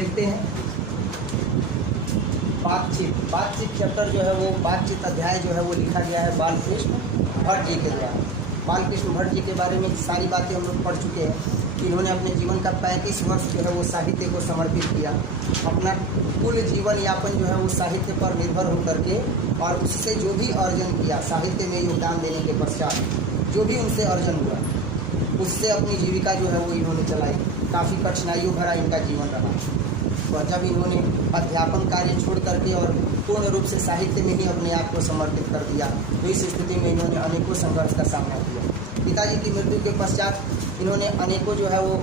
देखते हैं बातचीत चैप्टर जो है वो बातचीत अध्याय जो है वो लिखा गया है बालकृष्ण भट्ट जी के द्वारा। बालकृष्ण भट्ट जी के बारे में सारी बातें हम लोग पढ़ चुके हैं कि इन्होंने अपने जीवन का 35 वर्ष जो है वो साहित्य को समर्पित किया। अपना कुल जीवन यापन जो है वो साहित्य पर निर्भर होकर के और उससे जो भी अर्जन किया साहित्य में योगदान देने के पश्चात जो भी उनसे अर्जन हुआ उससे अपनी जीविका जो है वो इन्होंने चलाई। काफ़ी कठिनाइयों भरा इनका जीवन रहा। और जब इन्होंने अध्यापन कार्य छोड़ करके और पूर्ण रूप से साहित्य में ही अपने आप को समर्पित कर दिया तो इस स्थिति में इन्होंने अनेकों संघर्ष का सामना किया। पिताजी की मृत्यु के पश्चात इन्होंने अनेकों जो है वो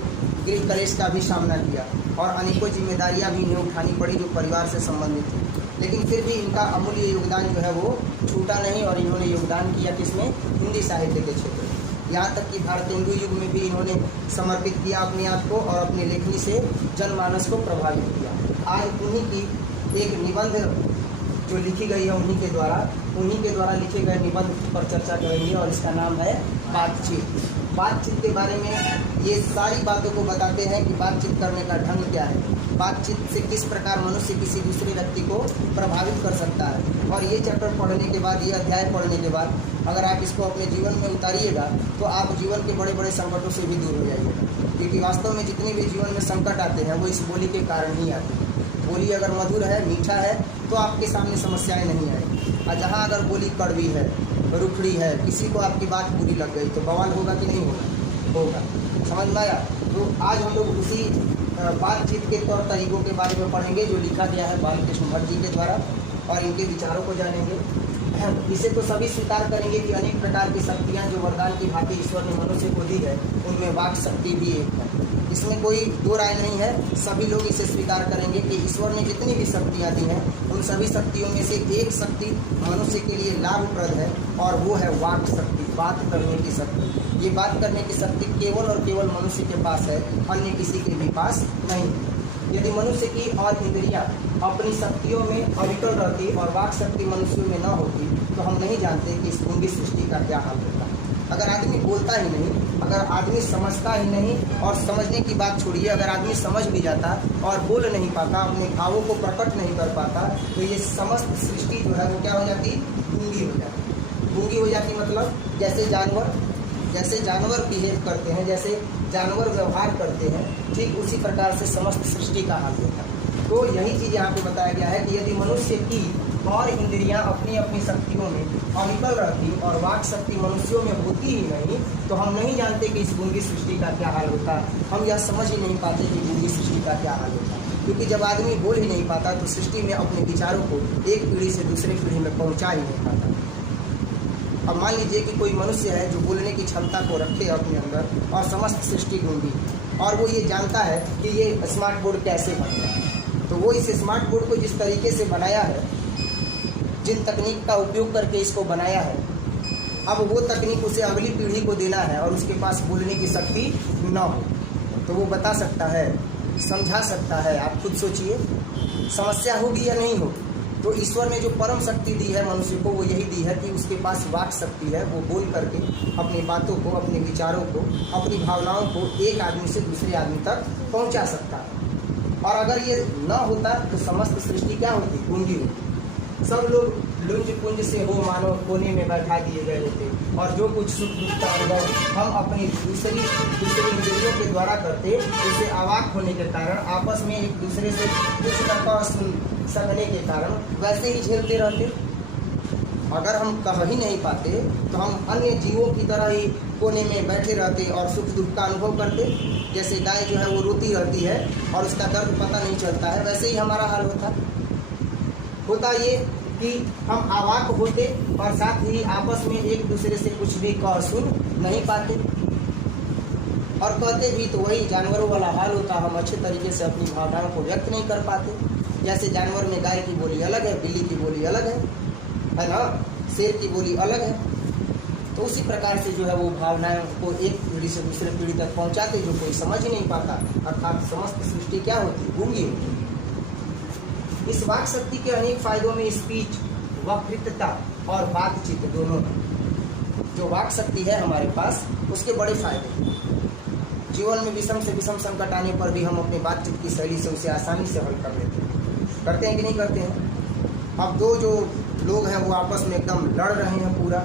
गृह कलेश का भी सामना किया और अनेकों जिम्मेदारियां भी इन्हें उठानी पड़ी जो परिवार से संबंधित थी। लेकिन फिर भी इनका अमूल्य योगदान जो है वो छूटा नहीं और इन्होंने योगदान किया किसमें? हिंदी साहित्य के क्षेत्र में। यहाँ तक कि भारतेंदु युग में भी इन्होंने समर्पित किया अपने आप को और अपनी लेखनी से जनमानस को प्रभावित किया। आज उन्हीं की एक निबंध जो लिखी गई है उन्हीं के द्वारा लिखे गए निबंध पर चर्चा करेंगे और इसका नाम है बातचीत के बारे में ये सारी बातों को बताते हैं कि बातचीत करने का ढंग क्या है, बातचीत से किस प्रकार मनुष्य किसी दूसरे व्यक्ति को प्रभावित कर सकता है। और ये चैप्टर पढ़ने के बाद, ये अध्याय पढ़ने के बाद अगर आप इसको अपने जीवन में उतारिएगा तो आप जीवन के बड़े बड़े संकटों से भी दूर हो जाइएगा। क्योंकि वास्तव में जितने भी जीवन में संकट आते हैं वो इस बोली के कारण ही आते हैं। बोली अगर मधुर है, मीठा है तो आपके सामने समस्याएं नहीं आएगी। और जहाँ अगर बोली कड़वी है, रुखड़ी है, किसी को आपकी बात बुरी लग गई तो बवाल होगा कि नहीं होगा? समझ में आया? तो आज हम लोग उसी बातचीत के तौर तरीकों के बारे में पढ़ेंगे जो लिखा गया है बालकृष्ण भट्ट जी के द्वारा और इनके विचारों को जानेंगे। इसे तो सभी स्वीकार करेंगे कि अनेक प्रकार की शक्तियाँ जो वरदान की भांति ईश्वर ने मनुष्य को दी है उनमें वाक शक्ति भी एक है। इसमें कोई दो राय नहीं है। सभी लोग इसे स्वीकार करेंगे कि ईश्वर ने जितनी भी शक्तियाँ दी हैं उन सभी शक्तियों में से एक शक्ति मनुष्य के लिए लाभप्रद है और वो है वाक शक्ति, बात करने की शक्ति। ये बात करने की शक्ति केवल और केवल मनुष्य के पास है, अन्य किसी के भी पास नहीं। यदि मनुष्य की और इंद्रियां अपनी शक्तियों में अविकल रहती और वाक शक्ति मनुष्यों में न होती तो हम नहीं जानते कि इस पूरी सृष्टि का क्या हाल होता। अगर आदमी बोलता ही नहीं, अगर आदमी समझता ही नहीं, और समझने की बात छोड़िए, अगर आदमी समझ भी जाता और बोल नहीं पाता, अपने भावों को प्रकट नहीं कर पाता तो ये समस्त सृष्टि जो है वो क्या हो जाती? गूंगी हो जाती। गूंगी हो जाती मतलब जैसे जानवर बिहेव करते हैं, जैसे जानवर व्यवहार करते हैं, ठीक उसी प्रकार से समस्त सृष्टि का हाल होता है। तो यही चीज़ यहाँ पे बताया गया है कि यदि मनुष्य की और इंद्रियां अपनी अपनी शक्तियों में अविकल रहती और वाक शक्ति मनुष्यों में होती ही नहीं तो हम नहीं जानते कि इस गूंगी सृष्टि का क्या हाल होता। हम यह समझ ही नहीं पाते कि गूंगी सृष्टि का क्या हाल होता। क्योंकि जब आदमी बोल ही नहीं पाता तो सृष्टि में अपने विचारों को एक पीढ़ी से दूसरी पीढ़ी में पहुँचा ही नहीं पाता। अब मान लीजिए कि कोई मनुष्य है जो बोलने की क्षमता को रखे अपने अंदर और समस्त सृष्टि गूंगी और वो ये जानता है कि ये स्मार्ट बोर्ड कैसे बनता है। तो वो इस स्मार्ट बोर्ड को जिस तरीके से बनाया है, जिन तकनीक का उपयोग करके इसको बनाया है, अब वो तकनीक उसे अगली पीढ़ी को देना है और उसके पास बोलने की शक्ति न हो तो वो बता सकता है, समझा सकता है। आप खुद सोचिए समस्या होगी या नहीं होगी। तो ईश्वर ने जो परम शक्ति दी है मनुष्य को वो यही दी है कि उसके पास वाक शक्ति है। वो बोल करके अपनी बातों को, अपने विचारों को, अपनी भावनाओं को एक आदमी से दूसरे आदमी तक पहुंचा सकता है। और अगर ये न होता तो समस्त सृष्टि क्या होती? गूंगी होती। सब लोग लुंज पुंज से हो मानो कोने में बैठा दिए गए होते और जो कुछ सुख दुख का अनुभव हम अपनी दूसरी इंद्रियों के द्वारा करते उसे अवाक होने के कारण आपस में एक दूसरे से कुछ न कह सुन सकने के कारण वैसे ही झेलते रहते। अगर हम कह ही नहीं पाते तो हम अन्य जीवों की तरह ही कोने में बैठे रहते और सुख दुख का अनुभव करते। जैसे गाय जो है वो रोती रहती है और उसका दर्द पता नहीं चलता है, वैसे ही हमारा हाल होता ये कि हम अवाक होते और साथ ही आपस में एक दूसरे से कुछ भी कह सुन नहीं पाते और कहते भी तो वही जानवरों वाला हाल होता। हम अच्छे तरीके से अपनी भावनाओं को व्यक्त नहीं कर पाते। जैसे जानवर में गाय की बोली अलग है, बिल्ली की बोली अलग है ना, शेर की बोली अलग है। तो उसी प्रकार से जो है वो भावनाओं को एक पीढ़ी से दूसरे पीढ़ी तक पहुंचाते जो कोई समझ ही नहीं पाता। अर्थात समस्त सृष्टि क्या होती? गूंगी होती। इस वाक शक्ति के अनेक फायदों में स्पीच, वक्तृत्वता और बातचीत दोनों। जो वाक शक्ति है हमारे पास उसके बड़े फायदे। जीवन में विषम से विषम संकट आने पर भी हम अपनी बातचीत की शैली से उसे आसानी से हल कर लेते हैं। करते हैं कि नहीं करते हैं? अब दो जो लोग हैं वो आपस में एकदम लड़ रहे हैं पूरा,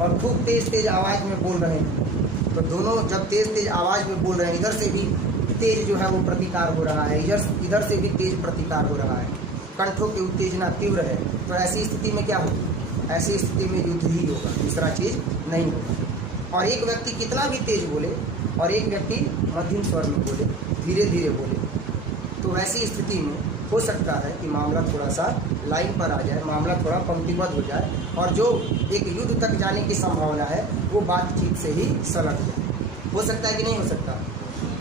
और खूब तेज तेज आवाज़ में बोल रहे हैं। तो दोनों जब तेज तेज आवाज़ में बोल रहे हैं, इधर से भी तेज जो है वो प्रतिकार हो रहा है, इधर से भी तेज प्रतिकार हो रहा है, कंठों की उत्तेजना तीव्र है। तो ऐसी स्थिति में क्या होगा? ऐसी स्थिति में युद्ध ही होगा, दूसरा चीज़ नहीं होगा। और एक व्यक्ति कितना भी तेज बोले और एक व्यक्ति मध्यम स्वर में बोले, धीरे धीरे बोले, तो ऐसी स्थिति में हो सकता है कि मामला थोड़ा सा लाइन पर आ जाए, मामला थोड़ा पंक्तिबद्ध हो जाए, और जो एक युद्ध तक जाने की संभावना है वो बातचीत से ही सलट जाए। हो सकता है कि नहीं हो सकता?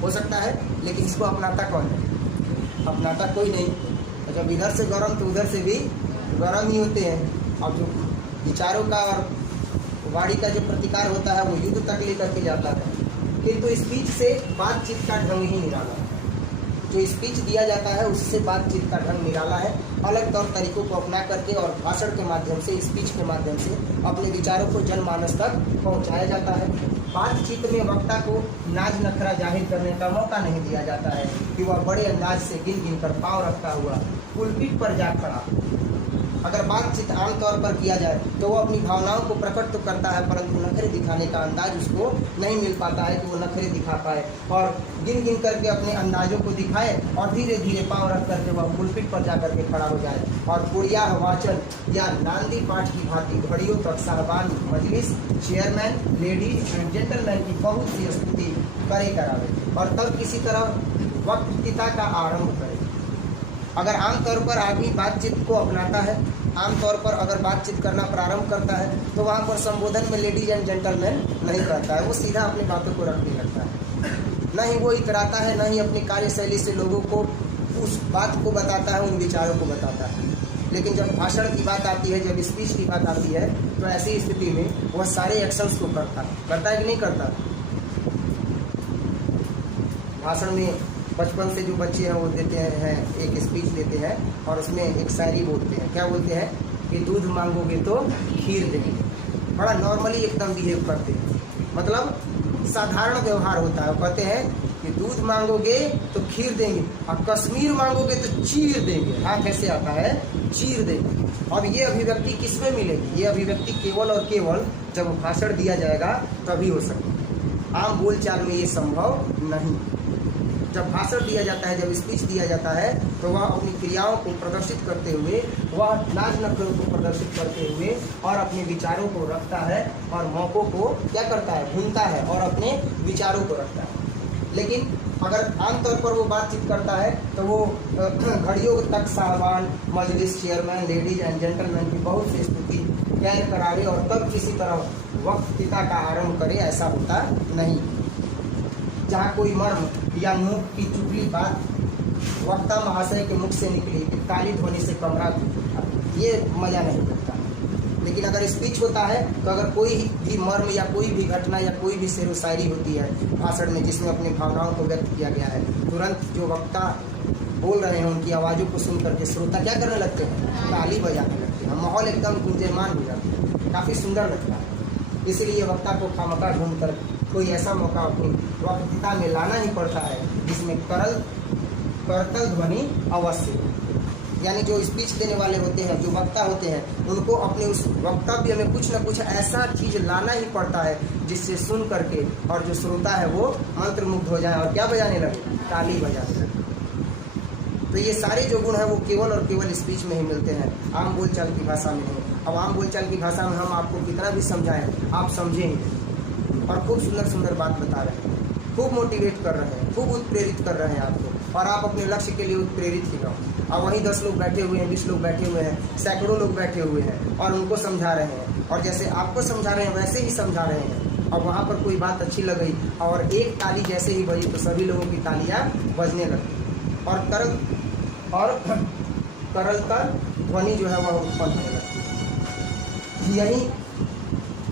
हो सकता है, लेकिन इसको अपनाता कौन है? अपनाता कोई नहीं। जब इधर से गरम तो उधर से भी गरम ही होते हैं। अब जो विचारों का और वाणी का जो प्रतिकार होता है वो युद्ध तक लेकर के जाता है। फिर तो स्पीच से बातचीत का ढंग ही निराला है। जो स्पीच दिया जाता है उससे बातचीत का ढंग निराला है। अलग तौर तरीकों को अपना करके और भाषण के माध्यम से, स्पीच के माध्यम से अपने विचारों को जनमानस तक पहुंचाया जाता है। बातचीत में वक्ता को नाज नखरा जाहिर करने का मौका नहीं दिया जाता है कि वह बड़े अंदाज से गिन गिन कर पाँव रखता हुआ पुलपिट पर जा खड़ा। अगर बातचीत आमतौर पर किया जाए तो वो अपनी भावनाओं को प्रकट तो करता है, परंतु नखरे दिखाने का अंदाज उसको नहीं मिल पाता है कि वो नखरे दिखा पाए और गिन गिन करके अपने अंदाजों को दिखाए और धीरे धीरे पाँव रख करके वह पुलपिट पर जा करके खड़ा हो जाए और पुड़िया वाचन या नांदी पाठ की भांति घड़ियों तक साहबान मजलिस, चेयरमैन, लेडीज एंड जेंटलमैन की बहुत सी स्तुति करे करावे और तब किसी तरह वक्तृता का आरंभ करे। अगर आमतौर पर आदमी बातचीत को अपनाता है, आमतौर पर अगर बातचीत करना प्रारंभ करता है तो वहाँ पर संबोधन में लेडीज एंड जेंटलमैन नहीं करता है, वो सीधा अपनी बातों को रखने लगता है। न ही वो इतराता है, न ही अपनी कार्यशैली से लोगों को उस बात को बताता है, उन विचारों को बताता है। लेकिन जब भाषण की बात आती है, जब स्पीच की बात आती है, तो ऐसी स्थिति में वह सारे एक्शंस को करता है कि नहीं करता? भाषण में बचपन से जो बच्चे हैं वो देते हैं, एक स्पीच देते हैं और उसमें एक शायरी बोलते हैं। क्या बोलते हैं? कि दूध मांगोगे तो खीर देंगे। बड़ा नॉर्मली एकदम बिहेव करते हैं, मतलब साधारण व्यवहार होता है। कहते हैं कि दूध मांगोगे तो खीर देंगे और कश्मीर मांगोगे तो चीर देंगे। हाँ, कैसे आता है? चीर देंगे। अब ये अभिव्यक्ति किस में मिलेगी? ये अभिव्यक्ति केवल और केवल जब भाषण दिया जाएगा तभी हो सकती है। आम बोलचाल में ये संभव नहीं। जब भाषण दिया जाता है, जब स्पीच दिया जाता है, तो वह अपनी क्रियाओं को प्रदर्शित करते हुए, वह नाज नखरों को प्रदर्शित करते हुए और अपने विचारों को रखता है और मौकों को क्या करता है? ढूंढता है और अपने विचारों को रखता है। लेकिन अगर आमतौर पर वो बातचीत करता है तो वो घड़ियों तक साहबान, मजलिस, चेयरमैन, लेडीज एंड जेंटलमैन की बहुत सी स्तुति गैर करावे और तब किसी तरह वक्तृता का आरंभ करे, ऐसा होता नहीं। जहाँ कोई मर्म या मुख की चुगली बात वक्ता महाशय के मुख से निकली, काली ध्वनि से कमरा टूटा, ये मज़ा नहीं लगता। लेकिन अगर स्पीच होता है तो अगर कोई भी मर्म या कोई भी घटना या कोई भी शेरो शायरी होती है भाषण में जिसमें अपनी भावनाओं को व्यक्त किया गया है, तुरंत जो वक्ता बोल रहे हैं उनकी आवाज़ों को सुन करके श्रोता क्या करने लगते हैं? ताली बजाने लगते हैं। माहौल एकदम गुंजयमान हो जाता है, काफ़ी सुंदर लगता है। इसीलिए वक्ता को खामखा ढूंढ कर कोई ऐसा मौका अपनी वक्तृता में लाना ही पड़ता है जिसमें करतल ध्वनि अवश्य हो। यानी जो स्पीच देने वाले होते हैं, जो वक्ता होते हैं, उनको अपने उस वक्तव्य में कुछ न कुछ ऐसा चीज़ लाना ही पड़ता है जिससे सुन करके और जो श्रोता है वो मंत्रमुग्ध हो जाए और क्या बजाने लगे? ताली बजाने लगे। तो ये सारे जो गुण हैं वो केवल और केवल स्पीच में ही मिलते हैं, आम बोलचाल की भाषा में नहीं। अब आम बोलचाल की भाषा में हम आपको कितना भी समझाएं, आप समझेंगे और खूब सुंदर सुंदर बात बता रहे हैं, खूब मोटिवेट कर रहे हैं, खूब उत्प्रेरित कर रहे हैं आपको, और आप अपने लक्ष्य के लिए उत्प्रेरित ही रहो। अब वहीं 10 लोग बैठे हुए हैं, 20 लोग बैठे हुए हैं, सैकड़ों लोग बैठे हुए हैं और उनको समझा रहे हैं, और जैसे आपको समझा रहे हैं वैसे ही समझा रहे हैं। अब वहाँ पर कोई बात अच्छी लग गई और एक ताली जैसे ही बजी तो सभी लोगों की तालियाँ बजने लगती और करलता ध्वनि जो है वह उत्पन्न होने लगती है। यही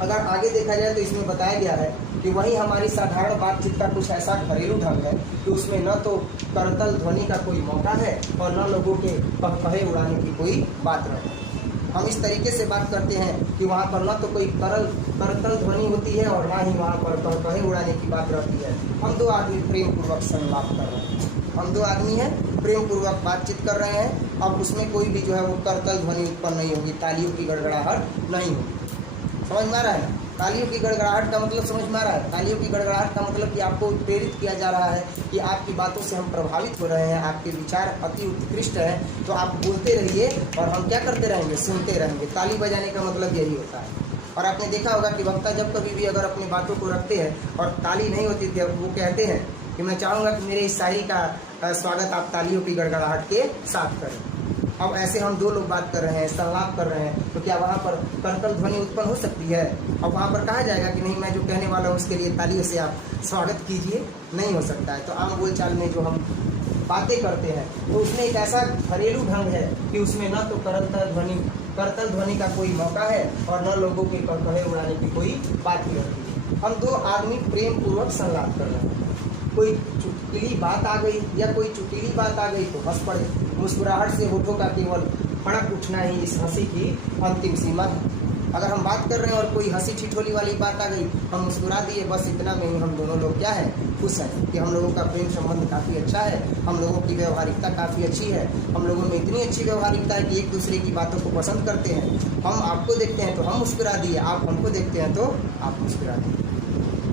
अगर आगे देखा जाए तो इसमें बताया गया है कि वही हमारी साधारण बातचीत का कुछ ऐसा घरेलू ढंग है कि उसमें न तो करतल ध्वनि का कोई मौका है और न लोगों के पहपहे उड़ाने की कोई बात रहती है। हम इस तरीके से बात करते हैं कि वहाँ पर ना तो कोई करतल ध्वनि होती है और ना ही वहाँ पर कहे उड़ाने की बात रहती है। हम दो आदमी प्रेम पूर्वक संलाप कर रहे हैं, हम दो आदमी हैं प्रेम पूर्वक बातचीत कर रहे हैं। अब उसमें कोई भी जो है वो करतल ध्वनि उत्पन्न नहीं होगी, तालियों की गड़गड़ाहट नहीं होगी। समझ में आ रहा है ना? तालियों की गड़गड़ाहट का मतलब समझ में आ रहा है? तालियों की गड़गड़ाहट का मतलब कि आपको प्रेरित किया जा रहा है कि आपकी बातों से हम प्रभावित हो रहे हैं, आपके विचार अति उत्कृष्ट हैं, तो आप बोलते रहिए और हम क्या करते रहेंगे, सुनते रहेंगे। ताली बजाने का मतलब यही होता है। और आपने देखा होगा कि वक्ता जब कभी भी अगर अपनी बातों को रखते हैं और ताली नहीं होती थी, वो कहते हैं कि मैं चाहूँगा कि मेरे इस शायरी का स्वागत आप तालियों की गड़गड़ाहट के साथ करें। अब ऐसे हम दो लोग बात कर रहे हैं, संलाप कर रहे हैं, तो क्या वहाँ पर करतल ध्वनि उत्पन्न हो सकती है? अब वहाँ पर कहा जाएगा कि नहीं, मैं जो कहने वाला हूँ उसके लिए तालियों से आप स्वागत कीजिए? नहीं हो सकता है। तो आम बोलचाल में जो हम बातें करते हैं तो उसमें एक ऐसा घरेलू ढंग है कि उसमें न तो करतल ध्वनि का कोई मौका है और न लोगों के कहे उड़ाने की कोई बात ही रहती है। हम दो आदमी प्रेम पूर्वक संलाप कर रहे हैं, कोई चुटकीली बात आ गई या कोई चुटीली बात आ गई तो हंस पड़े। मुस्कुराहट से होठों का केवल फड़क उठना ही इस हंसी की अंतिम सीमा है। अगर हम बात कर रहे हैं और कोई हंसी ठिठोली वाली बात आ गई, हम मुस्कुरा दिए, बस इतना में ही हम दोनों लोग क्या है, खुश हैं कि हम लोगों का प्रेम संबंध काफ़ी अच्छा है, हम लोगों की व्यवहारिकता काफ़ी अच्छी है, हम लोगों में इतनी अच्छी व्यवहारिकता है कि एक दूसरे की बातों को पसंद करते हैं। हम आपको देखते हैं तो हम मुस्कुरा दिए, आप हमको देखते हैं तो आप मुस्कुरा दिए।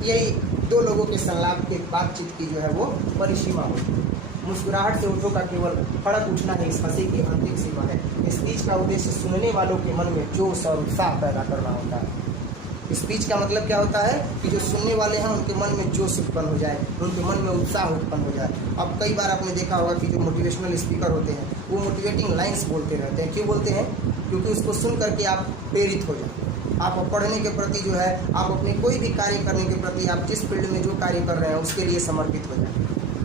यही दो लोगों के संलाप के बातचीत की जो है वो परिसीमा होती है। मुस्कुराहट से होठों का केवल फड़क उठना है इस हंसी की अंतिम सीमा है। स्पीच का उद्देश्य सुनने वालों के मन में जोश और उत्साह पैदा करना होता है। स्पीच का मतलब क्या होता है कि जो सुनने वाले हैं उनके मन में जोश उत्पन्न हो जाए, उनके मन में उत्साह उत्पन्न हो जाए। अब कई बार आपने देखा होगा कि जो मोटिवेशनल स्पीकर होते हैं वो मोटिवेटिंग लाइन्स बोलते रहते हैं। क्यों बोलते हैं? क्योंकि उसको सुन करके आप प्रेरित हो जाए, आप पढ़ने के प्रति जो है, आप अपने कोई भी कार्य करने के प्रति, आप जिस फील्ड में जो कार्य कर रहे हैं उसके लिए समर्पित हो जाए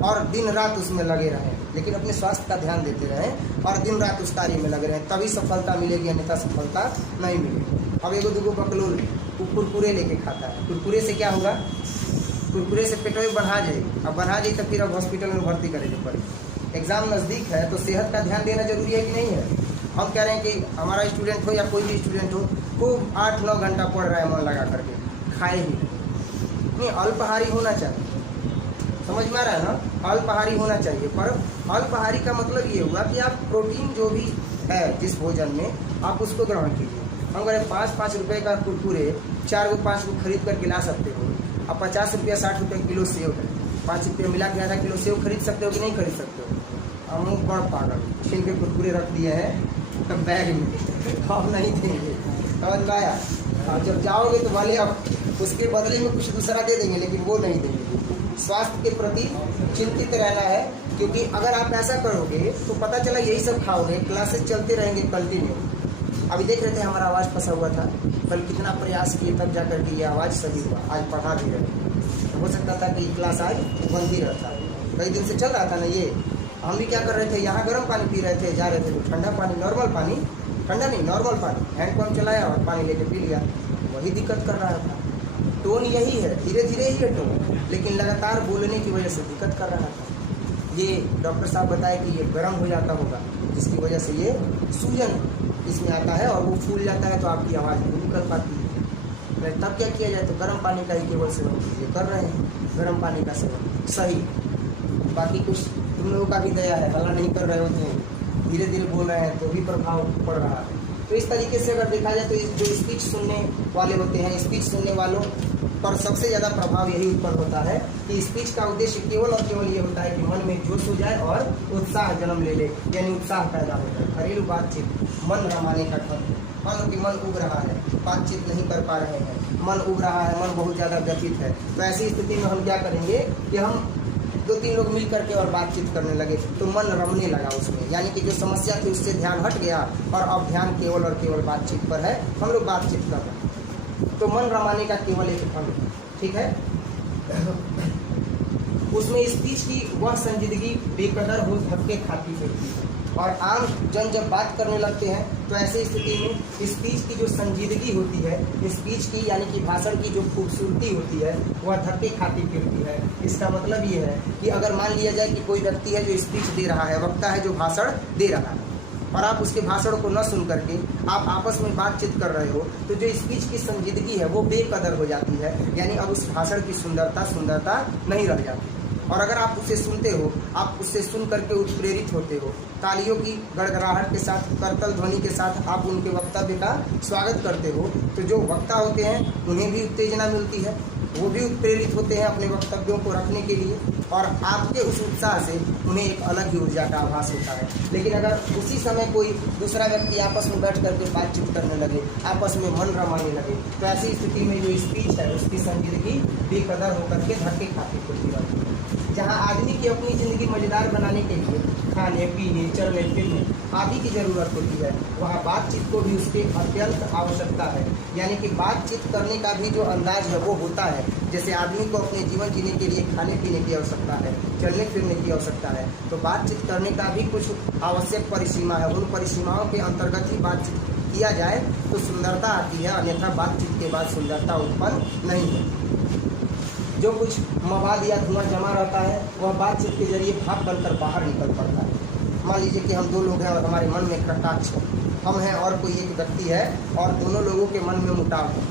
और दिन रात उसमें लगे रहें, लेकिन अपने स्वास्थ्य का ध्यान देते रहें और दिन रात उस कार्य में लगे रहें, तभी सफलता मिलेगी, अन्यथा सफलता नहीं मिलेगी। अब एगो दूगो बकलोल कुरकुरे लेके खाता है, कुरकुरे से क्या होगा? कुरकुरे से पेट में बढ़ा जाएगी, अब बढ़ा जाए तो फिर अब हॉस्पिटल में भर्ती करेगी पड़ेगी। एग्जाम नज़दीक है तो सेहत का ध्यान देना जरूरी है कि नहीं है? हम कह रहे हैं कि हमारा स्टूडेंट हो या कोई भी स्टूडेंट हो, खूब 8-9 घंटा पढ़ रहा है मन लगा करके, खाए ही नहीं, अल्पाहारी होना चाहिए। समझ में आ रहा है ना? अल्पाहारी होना चाहिए। पर अल्पाहारी का मतलब ये हुआ कि आप प्रोटीन जो भी है जिस भोजन में, आप उसको ग्रहण कीजिए। हम अगर 5-5 रुपये का कुरकुरे 4 को 5 को खरीद कर गिला सकते हो, अब 50 रुपया 60 रुपये किलो सेव है, 5 रुपये मिला के आधा किलो सेव खरीद सकते हो कि नहीं खरीद सकते हो? हम बड़ पागल छीन के कुरकुरे रख दिए हैं बैग में, हम नहीं देंगे। समझ में आया? जब जाओगे तो भले आप उसके बदले में कुछ दूसरा दे देंगे, लेकिन वो नहीं देंगे। स्वास्थ्य के प्रति चिंतित रहना है, क्योंकि अगर आप ऐसा करोगे तो पता चला यही सब खाओगे, क्लासेस चलते रहेंगे कंटिन्यू। अभी देख रहे थे हमारा आवाज़ फंसा हुआ था, कल कितना प्रयास किए तब जा करके ये आवाज़ सही हुआ, आज पढ़ा भी रहे। हो सकता था कि क्लास आज बंद ही रहता, कई दिन से चल रहा था ना ये। हम भी क्या कर रहे थे, यहाँ गर्म पानी पी रहे थे, जा रहे थे तो ठंडा पानी, नॉर्मल पानी, ठंडा नहीं नॉर्मल पानी, हैंडपम्प चलाया और पानी लेके पी लिया, वही दिक्कत कर रहा था। टोन यही है, धीरे धीरे ही है टोन, लेकिन लगातार बोलने की वजह से दिक्कत कर रहा था। ये डॉक्टर साहब बताए कि ये गर्म हो जाता होगा, जिसकी वजह से ये सूजन इसमें आता है और वो फूल जाता है तो आपकी आवाज़ नहीं निकल पाती है। तब क्या किया जाए? तो गर्म पानी का ही केवल सेवन कीजिए। कर रहे हैं गर्म पानी का सेवन, सही। बाकी कुछ तुम लोगों का भी दया है, हल्ला नहीं कर रहे हो तो धीरे धीरे बोल रहे हैं तो भी प्रभाव पड़ रहा है। तो इस तरीके से अगर देखा जाए तो जो स्पीच सुनने वाले होते हैं, स्पीच सुनने वालों पर सबसे ज़्यादा प्रभाव यही उत्पन्न होता है कि स्पीच का उद्देश्य केवल और केवल ये होता है कि मन में जोश हो जाए और उत्साह जन्म ले ले, यानी उत्साह पैदा हो जाए। घरेलू बातचीत, मन रमाने का ढंग, मन की मन उग रहा है, बातचीत नहीं कर पा रहे हैं, मन उग रहा है, मन बहुत ज़्यादा व्यथित है, तो ऐसी स्थिति में हम क्या करेंगे कि हम 2-3 लोग मिल करके और बातचीत करने लगे तो मन रमने लगा उसमें, यानी कि जो समस्या थी उससे ध्यान हट गया और अब ध्यान केवल और केवल बातचीत पर है। हम लोग बातचीत कर रहे हैं तो मन रमाने का केवल एक ढंग है, ठीक है। उसमें स्पीच की वह संजीदगी बेकदर हो धक्के खाती फिरती है और आम जन जब बात करने लगते हैं तो ऐसी स्थिति में स्पीच की जो संजीदगी होती है, स्पीच की यानी कि भाषण की जो खूबसूरती होती है वह धक्के खाती फिरती है। इसका मतलब ये है कि अगर मान लिया जाए कि कोई व्यक्ति है जो स्पीच दे रहा है, वक्ता है जो भाषण दे रहा है, और आप उसके भाषण को न सुन करके आप आपस में बातचीत कर रहे हो, तो जो स्पीच की संजीदगी है वो बेकदर हो जाती है, यानी अब उस भाषण की सुंदरता नहीं रह जाती। और अगर आप उसे सुनते हो, आप उससे सुन करके उत्प्रेरित होते हो, तालियों की गड़गड़ाहट के साथ, करतल ध्वनि के साथ आप उनके वक्तव्य का स्वागत करते हो, तो जो वक्ता होते हैं उन्हें भी उत्तेजना मिलती है, वो भी उत्प्रेरित होते हैं अपने वक्तव्यों को रखने के लिए, और आपके उस उत्साह से उन्हें एक अलग ही ऊर्जा का आभास होता है। लेकिन अगर उसी समय कोई दूसरा व्यक्ति आपस में बैठ करके बातचीत करने लगे, आपस में मन रमाने लगे, तो ऐसी स्थिति में जो स्पीच है उसकी संजीदगी बेकदर होकर के धक्के खाती होती है। जहाँ आदमी की अपनी ज़िंदगी मज़ेदार बनाने के लिए खाने पीने चलने फिरने आदि की ज़रूरत होती है, वहाँ बातचीत को भी उसकी अत्यंत आवश्यकता है। यानी कि बातचीत करने का भी जो अंदाज है वो होता है, जैसे आदमी को अपने जीवन जीने के लिए खाने पीने की आवश्यकता है, चलने फिरने की आवश्यकता है, तो बातचीत करने का भी कुछ आवश्यक परिसीमा है। उन परिसीमाओं के अंतर्गत ही बातचीत किया जाए तो सुंदरता आती है, अन्यथा बातचीत के बाद सुंदरता उत्पन्न नहीं है। जो कुछ मवाद या धुआं जमा रहता है वह बातचीत के जरिए भाप बनकर बाहर निकल पड़ता है। मान लीजिए कि हम दो लोग हैं और हमारे मन में कटाक्ष है, हम हैं और कोई एक व्यक्ति है और दोनों लोगों के मन में मुटाव है,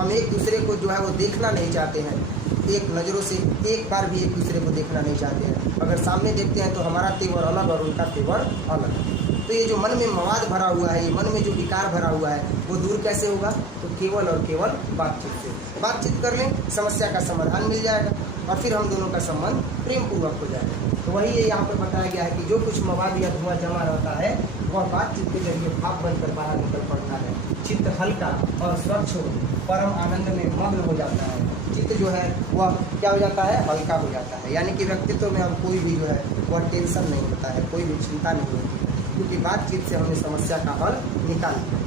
हम एक दूसरे को जो है वो देखना नहीं चाहते हैं, एक नज़रों से एक बार भी एक दूसरे को देखना नहीं चाहते हैं। अगर सामने देखते हैं तो हमारा तेवर अलग और उनका तेवर अलग। तो ये जो मन में मवाद भरा हुआ है, ये मन में जो विकार भरा हुआ है, वो दूर कैसे होगा? तो केवल और केवल बातचीत से। बातचीत कर लें, समस्या का समाधान मिल जाएगा और फिर हम दोनों का संबंध प्रेम पूर्वक हो जाएगा। तो वही ये यहाँ पर बताया गया है कि जो कुछ मवाद या धुआं जमा रहता है वह बातचीत के जरिए भाप बनकर बाहर निकल पड़ता है। चित्त हल्का और स्वच्छ हो, परम आनंद में मग्न हो जाता है। चित्त जो है वह क्या हो जाता है? हल्का हो जाता है। यानी कि व्यक्तित्व में अब कोई भी जो है वह टेंशन नहीं होता है, कोई भी चिंता नहीं होती है, क्योंकि बातचीत से हमने समस्या का हल निकाल लिया।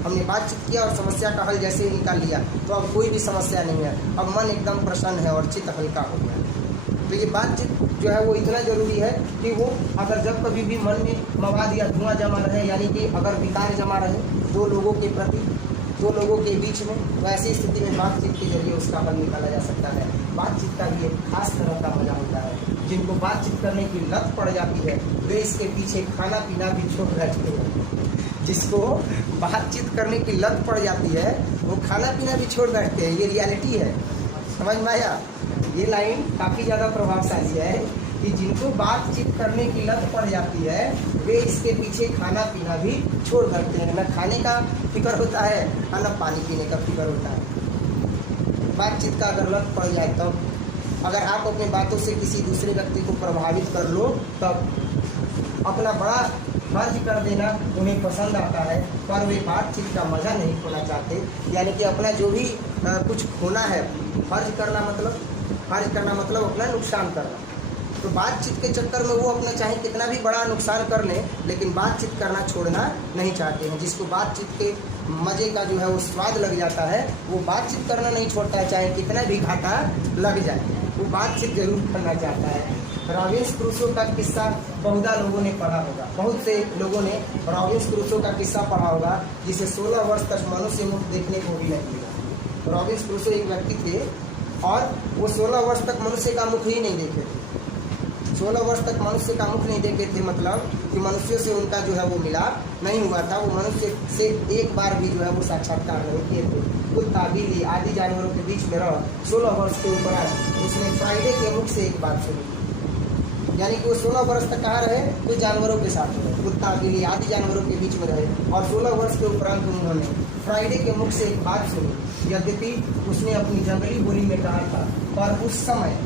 हमने बातचीत किया और समस्या का हल जैसे ही निकाल लिया तो अब कोई भी समस्या नहीं है, अब मन एकदम प्रसन्न है और चित्त हल्का हो गया। तो ये बातचीत जो है वो इतना ज़रूरी है कि वो अगर जब कभी भी मन में मवाद या धुआं जमा रहे, यानी कि अगर विकार जमा रहे दो लोगों के प्रति, दो लोगों के बीच में, तो ऐसी स्थिति में बातचीत के जरिए उसका हल निकाला जा सकता है। बातचीत का भी एक खास तरह का मजा होता है। जिनको बातचीत करने की लत पड़ जाती है वे इसके पीछे खाना पीना भी छोड़ बैठते हैं। जिसको बातचीत करने की लत पड़ जाती है वो खाना पीना भी छोड़ बैठते हैं। ये रियलिटी है, समझ में आया? ये लाइन काफ़ी ज़्यादा प्रभावशाली है कि जिनको बातचीत करने की लत पड़ जाती है वे इसके पीछे खाना पीना भी छोड़ बैठते हैं। न खाने का फिक्र होता है और न पानी पीने का फिक्र होता है। बातचीत का अगर लत पड़ जाए तब, अगर आप अपनी बातों से किसी दूसरे व्यक्ति को प्रभावित कर लो तब अपना बड़ा फर्ज कर देना उन्हें पसंद आता है, पर वे बातचीत का मज़ा नहीं खोना चाहते। यानी कि अपना जो भी कुछ खोना है, फर्ज करना मतलब अपना नुकसान करना। तो बातचीत के चक्कर में वो अपना चाहे कितना भी बड़ा नुकसान कर लें, लेकिन बातचीत करना छोड़ना नहीं चाहते हैं। जिसको बातचीत के मज़े का जो है वो स्वाद लग जाता है, वो बातचीत करना नहीं छोड़ता है, चाहे कितना भी घाटा लग जाए, वो बातचीत जरूर करना चाहता है। रॉबिन्स क्रूसो का किस्सा बहुधा लोगों ने पढ़ा होगा, बहुत से लोगों ने रॉबिन्स क्रूसो का किस्सा पढ़ा होगा, जिसे 16 वर्ष तक मनुष्य मुख देखने को भी नहीं मिला। रॉबिन्स क्रूसो एक व्यक्ति थे और वो 16 वर्ष तक मनुष्य का मुख ही नहीं देखे थे। 16 वर्ष तक मनुष्य का मुख नहीं देखे थे, मतलब कि मनुष्यों से उनका जो है वो मिलाप नहीं हुआ था। वो मनुष्य से एक बार भी जो है वो साक्षात्कार नहीं किए थे। कुत्ता बिल्ली आदि जानवरों के बीच में रह 16 वर्ष के ऊपर उसने फ्राइडे के मुख से एक बात सुनी। यानी कि वो 16 वर्ष तक कहाँ रहे? तो जानवरों के साथ रहे, कुत्ता बिल्ली आदि जानवरों के बीच में रहे, और 16 वर्ष के उपरांत उन्होंने फ्राइडे के मुख से एक बात सुनी। यद्यपि उसने अपनी जंगली बोली में कहा था, पर उस समय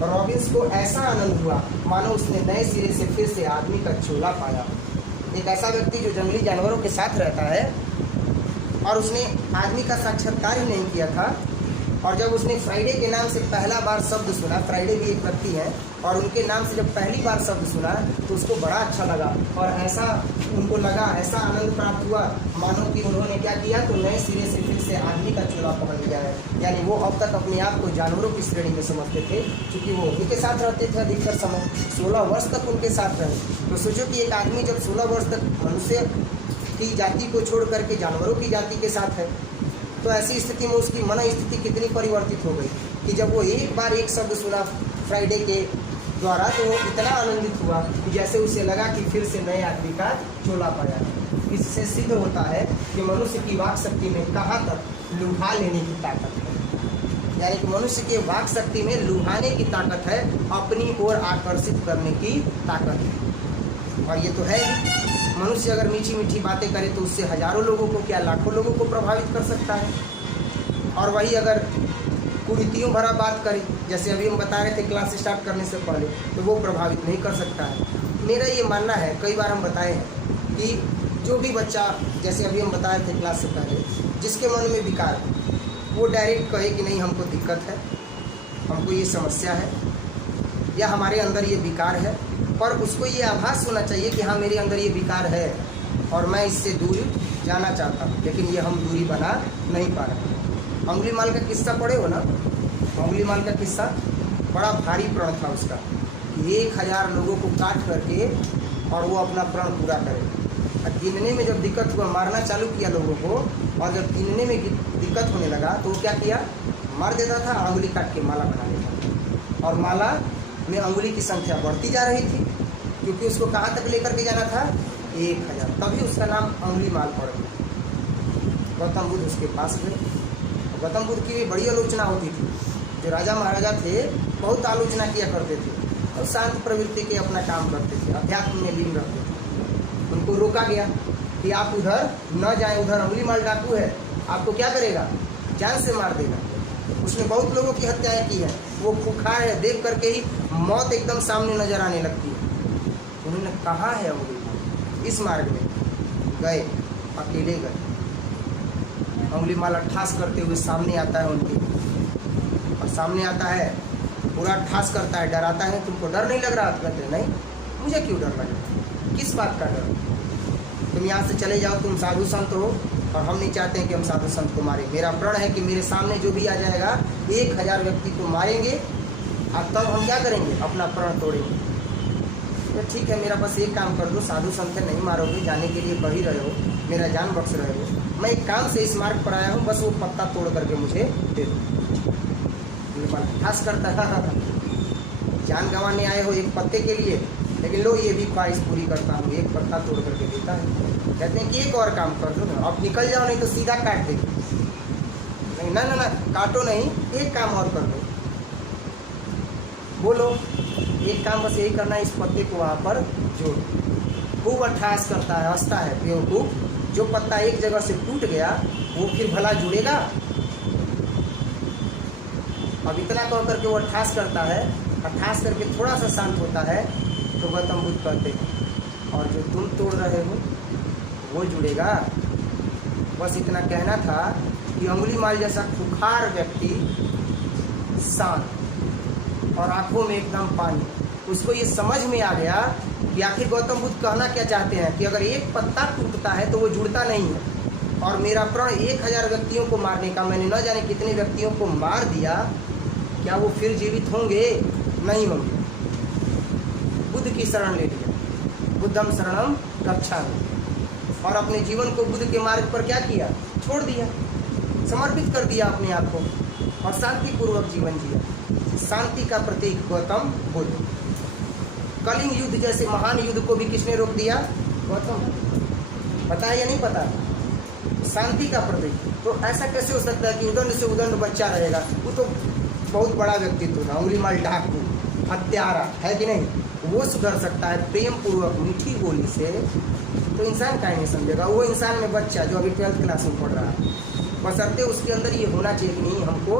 रॉबिन्स को ऐसा आनंद हुआ मानो उसने नए सिरे से फिर से आदमी का चोला पाया। एक ऐसा व्यक्ति जो जंगली जानवरों के साथ रहता है और उसने आदमी का साक्षात्कार ही नहीं किया था, और जब उसने फ्राइडे के नाम से पहला बार शब्द सुना, फ्राइडे भी एक व्यक्ति है, और उनके नाम से जब पहली बार शब्द सुना तो उसको बड़ा अच्छा लगा और ऐसा उनको लगा, ऐसा आनंद प्राप्त हुआ मानो कि उन्होंने क्या किया, तो नए सिरे से फिर से आदमी का चोला पकड़ लिया है। यानी वो अब तक अपने आप को जानवरों की श्रेणी में समझते थे, क्योंकि वो उनके साथ रहते थे अधिकतर समय, 16 वर्ष तक उनके साथ रहे। तो सोचो कि एक आदमी जब 16 वर्ष तक मनुष्य की जाति को छोड़ करके जानवरों की जाति के साथ है, तो ऐसी स्थिति में उसकी मन स्थिति कितनी परिवर्तित हो गई कि जब वो एक बार एक शब्द सुना फ्राइडे के द्वारा तो वो इतना आनंदित हुआ कि जैसे उसे लगा कि फिर से नए आदमी का चोला पाया। इससे सिद्ध होता है कि मनुष्य की वाक शक्ति में कहाँ तक लुभा लेने की ताकत है, यानी कि मनुष्य के वाक शक्ति में लुभाने की ताकत है, अपनी ओर आकर्षित करने की ताकत है। और ये तो है ही, मनुष्य अगर मीठी मीठी बातें करे तो उससे हजारों लोगों को क्या लाखों लोगों को प्रभावित कर सकता है। और वही अगर कुरीतियों भरा बात करे, जैसे अभी हम बता रहे थे क्लास स्टार्ट करने से पहले, तो वो प्रभावित नहीं कर सकता है। मेरा ये मानना है, कई बार हम बताए हैं कि जो भी बच्चा, जैसे अभी हम बताए थे क्लास से पहले, जिसके मन में विकार है वो डायरेक्ट कहे कि नहीं हमको दिक्कत है, हमको ये समस्या है या हमारे अंदर ये विकार है, पर उसको ये आभास होना चाहिए कि हाँ मेरे अंदर ये विकार है और मैं इससे दूर जाना चाहता हूँ, लेकिन ये हम दूरी बना नहीं पा रहे। अंगुलीमाल का किस्सा पढ़े हो ना, अंगुलीमाल का किस्सा बड़ा भारी प्रण था उसका, 1000 लोगों को काट करके और वो अपना प्रण पूरा करे। और गिनने में जब दिक्कत हुआ, मारना चालू किया लोगों को, और जब गिनने में दिक्कत होने लगा तो वो क्या किया, मार देता था, अंगुली काट के माला बना लेता था। और माला में अंगुली की संख्या बढ़ती जा रही थी, क्योंकि उसको कहाँ तक लेकर के जाना था, 1000। तभी उसका नाम अंगुलीमाल पड़ गया। गौतम बुद्ध उसके पास गए। गौतम बुद्ध की बड़ी आलोचना होती थी, जो राजा महाराजा थे बहुत आलोचना किया करते थे और शांत प्रवृत्ति के अपना काम करते थे, अध्यात्म में लीन रहते थे। उनको रोका गया कि आप उधर न जाएं, उधर अंगुलीमाल डाकू है, आपको क्या करेगा, जान से मार देगा। उसने बहुत लोगों की हत्याएं की है, वो खूंखार है, देख करके ही मौत एकदम सामने नजर आने लगती है। उन्होंने कहा है अंगुलीमाल, इस मार्ग में गए, अकेले गए। अंगुलीमाल ठास करते हुए सामने आता है उनके, और सामने आता है पूरा ठास करता है, डराता है, तुमको डर नहीं लग रहा? कहते नहीं, मुझे क्यों डर लगे, किस बात का डर, तुम यहाँ से चले जाओ, तुम साधु संत हो और हम नहीं चाहते हैं कि हम साधु संत को मारें। मेरा प्रण है कि मेरे सामने जो भी आ जाएगा 1000 व्यक्ति को मारेंगे, और तब हम क्या करेंगे, अपना प्रण तोड़ेंगे। तो ठीक है, मेरा बस एक काम कर दो, साधु संत नहीं मारोगे, जाने के लिए कह ही रहे हो, मेरा जान बख्श रहे हो, मैं एक काम से इस मार्ग पर आया हूँ, बस वो पत्ता तोड़ करके मुझे दे दो। खास करता है, जान गंवाने आए हो एक पत्ते के लिए, लेकिन लो ये भी ख्वाहिश पूरी करता हूँ, एक पत्ता तोड़ करके देता है। कहते हैं कि एक और काम कर दो ना, अब निकल जाओ, नहीं तो सीधा काट देगी। नहीं ना ना ना, काटो नहीं, एक काम और कर दो, बोलो एक काम बस यही करना है, इस पत्ते को वहाँ पर जोड़। खूब अट्ठास करता है, हंसता है बेवकूफ, जो पत्ता एक जगह से टूट गया वो फिर भला जुड़ेगा। अब इतना कह करके वो अट्ठास करता है, अट्ठास करके थोड़ा सा शांत होता है, तो गौतम बुद्ध कहते हैं और जो तुम तोड़ रहे हो वो जुड़ेगा। बस इतना कहना था कि अंगुलीमाल जैसा खुखार व्यक्ति, शांत और आंखों में एकदम पानी, उसको ये समझ में आ गया कि आखिर गौतम बुद्ध कहना क्या चाहते हैं, कि अगर एक पत्ता टूटता है तो वो जुड़ता नहीं है, और मेरा प्रण 1000 व्यक्तियों को मारने का, मैंने न जाने कितने व्यक्तियों को मार दिया, क्या वो फिर जीवित होंगे? नहीं होंगे। बुद्ध की शरण ले लिया, बुद्धम शरणम गच्छामि, और अपने जीवन को बुद्ध के मार्ग पर क्या किया, छोड़ दिया, समर्पित कर दिया अपने आप को, और शांतिपूर्वक जीवन जिया। शांति का प्रतीक गौतम बुद्ध। कलिंग युद्ध जैसे महान युद्ध को भी किसने रोक दिया? गौतम। पता है या नहीं पता? शांति का प्रतीक। तो ऐसा कैसे हो सकता है कि उदंड से उदंड बच्चा रहेगा? वो तो बहुत बड़ा व्यक्तित्व था, अंगुलीमाल डाकू, हत्यारा है कि नहीं, वो सुधर सकता है प्रेम पूर्वक मीठी बोली से, तो इंसान काहे नहीं समझेगा? वो इंसान में बच्चा जो अभी 12th क्लास में पढ़ रहा है, बशर्ते उसके अंदर ये होना चाहिए कि नहीं, हमको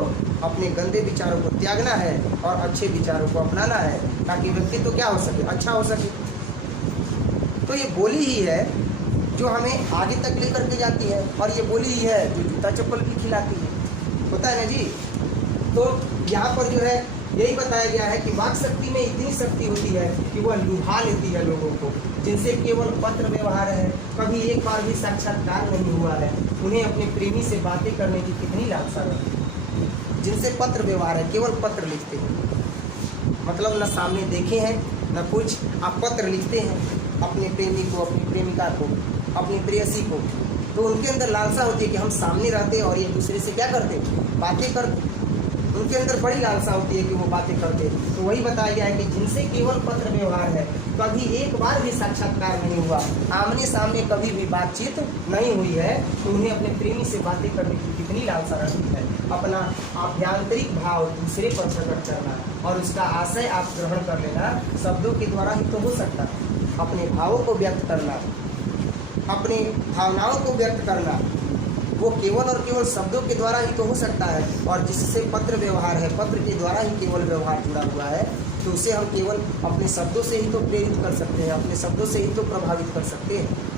अपने गंदे विचारों को त्यागना है और अच्छे विचारों को अपनाना है, ताकि व्यक्ति तो क्या हो सके, अच्छा हो सके। तो ये बोली ही है जो हमें आगे तक लेकर के जाती है, और ये बोली ही है जो जूता चप्पल भी खिलाती है, होता है ना जी। तो यहाँ पर जो है यही बताया गया है कि वाक शक्ति में इतनी शक्ति होती है कि वह लुभा लेती है लोगों को, जिनसे केवल पत्र व्यवहार है, कभी एक बार भी साक्षात्कार नहीं हुआ है, उन्हें अपने प्रेमी से बातें करने की कितनी लालसा रहती है। जिनसे पत्र व्यवहार है, केवल पत्र लिखते हैं, मतलब न सामने देखे हैं न कुछ, आप पत्र लिखते हैं अपने प्रेमी को, अपनी प्रेमिका को, अपनी प्रेयसी को, तो उनके अंदर लालसा होती है कि हम सामने रहते और एक दूसरे से क्या करते, बातें करते। उनके अंदर बड़ी लालसा होती है कि वो बातें करते हैं। तो वही बताया गया है कि जिनसे केवल पत्र व्यवहार है, कभी एक बार भी साक्षात्कार नहीं हुआ, आमने सामने कभी भी बातचीत नहीं हुई है, तो उन्हें अपने प्रेमी से बातें करने की कितनी लालसा रहती है। अपना आभ्यंतरिक भाव दूसरे पर प्रकट करना और उसका आशय आप ग्रहण कर लेना शब्दों के द्वारा ही तो हो सकता है। अपने भावों को व्यक्त करना, अपनी भावनाओं को व्यक्त करना, वो केवल और केवल शब्दों के द्वारा ही तो हो सकता है। और जिससे पत्र व्यवहार है, पत्र के द्वारा ही केवल व्यवहार जुड़ा हुआ है, तो उसे हम केवल अपने शब्दों से ही तो प्रेरित कर सकते हैं, अपने शब्दों से ही तो प्रभावित कर सकते हैं।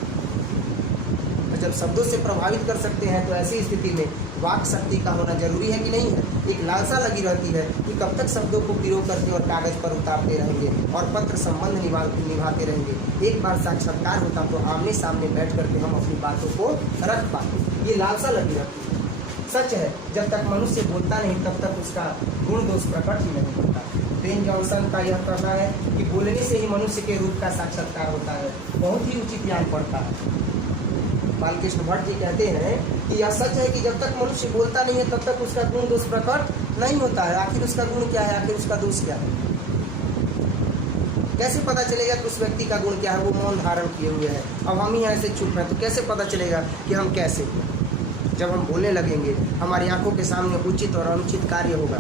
और जब शब्दों से प्रभावित कर सकते हैं तो ऐसी स्थिति में वाक शक्ति का होना जरूरी है कि नहीं है। एक लालसा लगी रहती है कि कब तक शब्दों को पिरो करके और कागज पर उतारते रहेंगे और पत्र संबंध निभाते रहेंगे। एक बार साक्षात्कार होता तो आमने सामने बैठ करके हम अपनी बातों को रख पाते। ये लालसा लगी रहती है। सच है, जब तक मनुष्य बोलता नहीं तब तक उसका गुण दोष प्रकट ही नहीं होता। बेन जॉनसन का यह कहना है कि बोलने से ही मनुष्य के रूप का साक्षात्कार होता है, बहुत ही उचित ज्ञान पड़ता है। बालकृष्ण भट्ट जी कहते हैं कि यह सच है कि जब तक मनुष्य बोलता नहीं है तब तक उसका गुण दोष प्रकट नहीं होता है। आखिर उसका गुण क्या है, आखिर उसका दोष क्या है? कैसे पता चलेगा कि उस व्यक्ति का गुण क्या है? वो मौन धारण किए हुए है। अब हम ही ऐसे चुप हैं तो कैसे पता चलेगा कि हम कैसे? जब हम बोलने लगेंगे, हमारी आंखों के सामने उचित और अनुचित कार्य होगा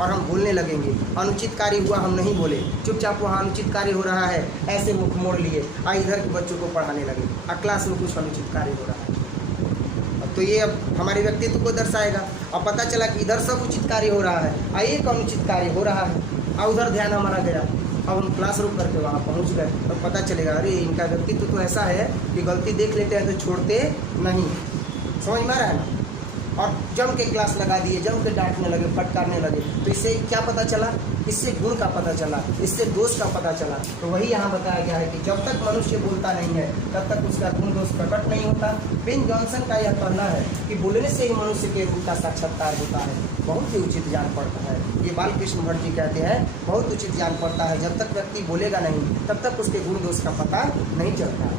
और हम बोलने लगेंगे। अनुचित कार्य हुआ, हम नहीं बोले, चुपचाप वहाँ अनुचित कार्य हो रहा है, ऐसे मुख मोड़ लिए इधर के बच्चों को पढ़ाने लगे, क्लास में कुछ अनुचित कार्य हो रहा है। तो ये अब हमारे व्यक्तित्व को दर्शाएगा। अब पता चला कि इधर सब उचित कार्य हो रहा है, एक अनुचित कार्य हो रहा है, और उधर ध्यान हमारा गया। अब हम क्लास रुक करके वहाँ पहुँच गए तो पता चलेगा अरे इनका व्यक्तित्व तो ऐसा है कि गलती देख लेते हैं तो छोड़ते नहीं। समझ में आ रहा है ना? और जम के क्लास लगा दिए, जम के डांटने लगे, फटकारने लगे। तो इससे क्या पता चला? इससे गुण का पता चला, इससे दोष का पता चला। तो वही यहाँ बताया गया है कि जब तक मनुष्य बोलता नहीं है तब तक उसका गुण दोष प्रकट नहीं होता। बेन जॉनसन का यह कहना है कि बोलने से ही मनुष्य के रूप का साक्षात्कार होता है, बहुत ही उचित ज्ञान पड़ता है। ये बालकृष्ण भट्ट जी कहते हैं बहुत उचित ज्ञान पड़ता है। जब तक व्यक्ति बोलेगा नहीं तब तक उसके गुण दोष का पता नहीं चलता।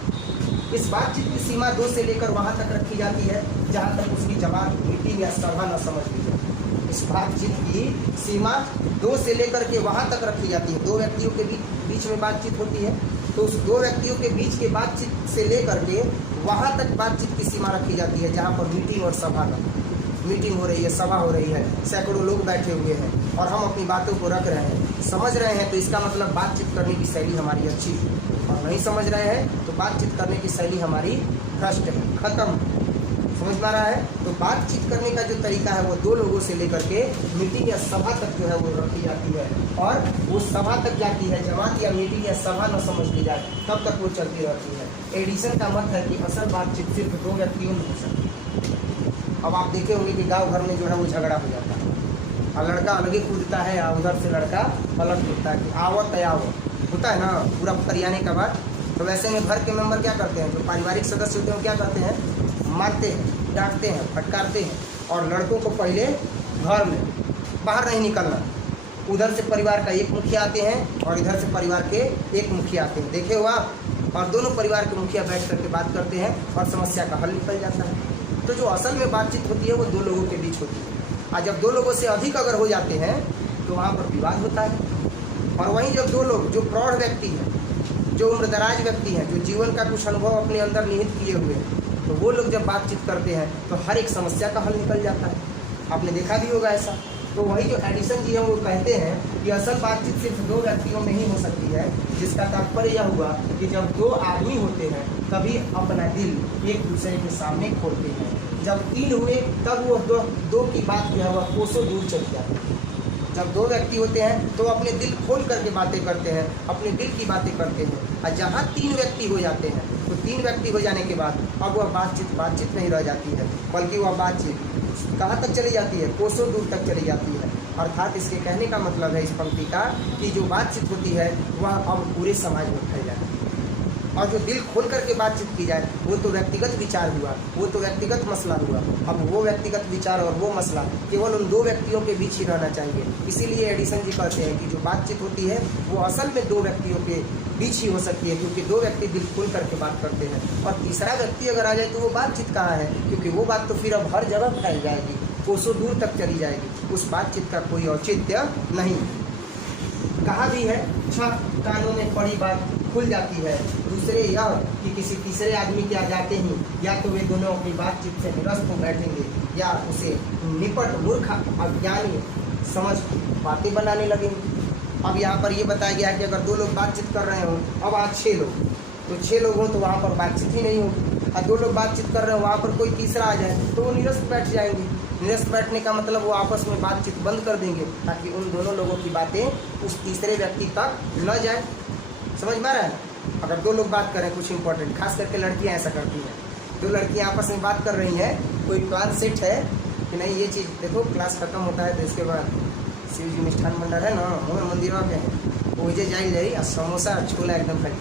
इस बातचीत की सीमा 2 से लेकर वहाँ तक रखी जाती है जहाँ तक उसकी जवाब, मीटिंग या सभा न समझ ली जाए। इस बातचीत की सीमा 2 से लेकर के वहाँ तक रखी जाती है। 2 व्यक्तियों के बीच में बातचीत होती है, तो उस 2 व्यक्तियों के बीच के बातचीत से लेकर के वहाँ तक बातचीत की सीमा रखी जाती है जहाँ पर मीटिंग और सभा का मीटिंग हो रही है, सभा हो रही है, सैकड़ों लोग बैठे हुए हैं और हम अपनी बातों को रख रहे हैं, समझ रहे हैं, तो इसका मतलब बातचीत करने की शैली हमारी अच्छी है। और नहीं समझ रहे हैं तो बातचीत करने की शैली हमारी भ्रष्ट है, खत्म। समझ में आ रहा है? तो बातचीत करने का जो तरीका है वो 2 लोगों से लेकर के मीटिंग या सभा तक जो है वो रखी जाती है। और वो सभा तक जाती है, जमात या मीटिंग या सभा न समझ ली जाए तब तक वो चलती रहती है। एडिसन का मत है कि असल बातचीत सिर्फ 2 व्यक्तियों में हो सकती है। अब आप देखे होंगे कि गांव घर में जो है वो झगड़ा हो जाता है और लड़का अलग ही कूदता है या उधर से लड़का पलट कूदता है कि आवत है आवत, होता है ना पूरा फरियाने का बात। तो वैसे में घर के मेंबर क्या करते हैं, जो पारिवारिक सदस्य होते हैं वो क्या करते हैं, मारते हैं, डांटते हैं, फटकारते हैं। और लड़कों को पहले घर में बाहर नहीं निकलना, उधर से परिवार का एक मुखिया आते हैं और इधर से परिवार के एक मुखिया आते हैं, देखे हुआ। और दोनों परिवार के मुखिया बैठ करके बात करते हैं और समस्या का हल निकल जाता है। तो जो असल में बातचीत होती है वो 2 लोगों के बीच होती है। और जब 2 लोगों से अधिक अगर हो जाते हैं तो वहाँ पर विवाद होता है। और वहीं जब 2 लोग जो प्रौढ़ व्यक्ति हैं, जो उम्रदराज व्यक्ति हैं, जो जीवन का कुछ अनुभव अपने अंदर निहित किए हुए हैं, तो वो लोग जब बातचीत करते हैं तो हर एक समस्या का हल निकल जाता है। आपने देखा भी होगा ऐसा। तो वही जो एडिसन जी हैं वो कहते हैं कि असल बातचीत सिर्फ 2 व्यक्तियों में ही हो सकती है, जिसका तात्पर्य यह हुआ कि जब 2 आदमी होते हैं तभी अपना दिल एक दूसरे के सामने खोलते हैं। जब 3 हुए तब वो दो की बात जो है वह कोसों दूर चली जाती है। जब 2 व्यक्ति होते हैं तो अपने दिल खोल करके बातें करते हैं, अपने दिल की बातें करते हैं। और जहाँ 3 व्यक्ति हो जाते हैं तो 3 व्यक्ति हो जाने के बाद अब वह बातचीत नहीं रह जाती है, बल्कि वह बातचीत कहाँ तक चली जाती है, कोसों दूर तक चली जाती है। अर्थात इसके कहने का मतलब है इस पंक्ति का कि जो बातचीत होती है वह अब पूरे समाज में फैल जाती है। और जो दिल खोल करके बातचीत की जाए वो तो व्यक्तिगत विचार हुआ, वो तो व्यक्तिगत मसला हुआ। अब वो व्यक्तिगत विचार और वो मसला केवल उन 2 व्यक्तियों के बीच ही रहना चाहिए। इसीलिए एडिसन जी कहते हैं कि जो बातचीत होती है वो असल में 2 व्यक्तियों के बीच ही हो सकती है, क्योंकि 2 व्यक्ति दिल खोल करके बात करते हैं। और तीसरा व्यक्ति अगर आ जाए तो वो बातचीत कहाँ है, क्योंकि वो बात तो फिर अब हर जगह फैल जाएगी। कोसों दूर तक चली जाएगी, उस बातचीत का कोई औचित्य नहीं। कहा भी है 6 कानों में पड़ी बात खुल जाती है। दूसरे यह कि किसी तीसरे आदमी के आ जाते ही या तो वे दोनों अपनी बातचीत से निरस्त हो बैठेंगे या उसे निपट मूर्ख अज्ञानी समझ बातें बनाने लगेंगे। अब यहाँ पर ये बताया गया है कि अगर 2 लोग बातचीत कर रहे हो, अब आज 6 लोग, तो 6 लोग हों तो वहाँ पर बातचीत ही नहीं होगी। और 2 लोग बातचीत कर रहे हो, वहाँ पर कोई तीसरा आ जाए तो वो निरस्त बैठ जाएंगे। निरस्त बैठने का मतलब वो आपस में बातचीत बंद कर देंगे ताकि उन दोनों लोगों की बातें उस तीसरे व्यक्ति तक न जाए। समझ में आ रहा है? अगर 2 लोग बात करें कुछ इंपॉर्टेंट, खास करके लड़कियाँ ऐसा करती हैं। 2 लड़कियाँ आपस में बात कर रही हैं, कोई प्लान सेट है कि नहीं ये चीज़ देखो, क्लास खत्म होता है तो इसके बाद शिव जी मिष्ठान भंडार है ना, हमारे मंदिर के हैं, वही जाई और समोसा छोला एकदम खाई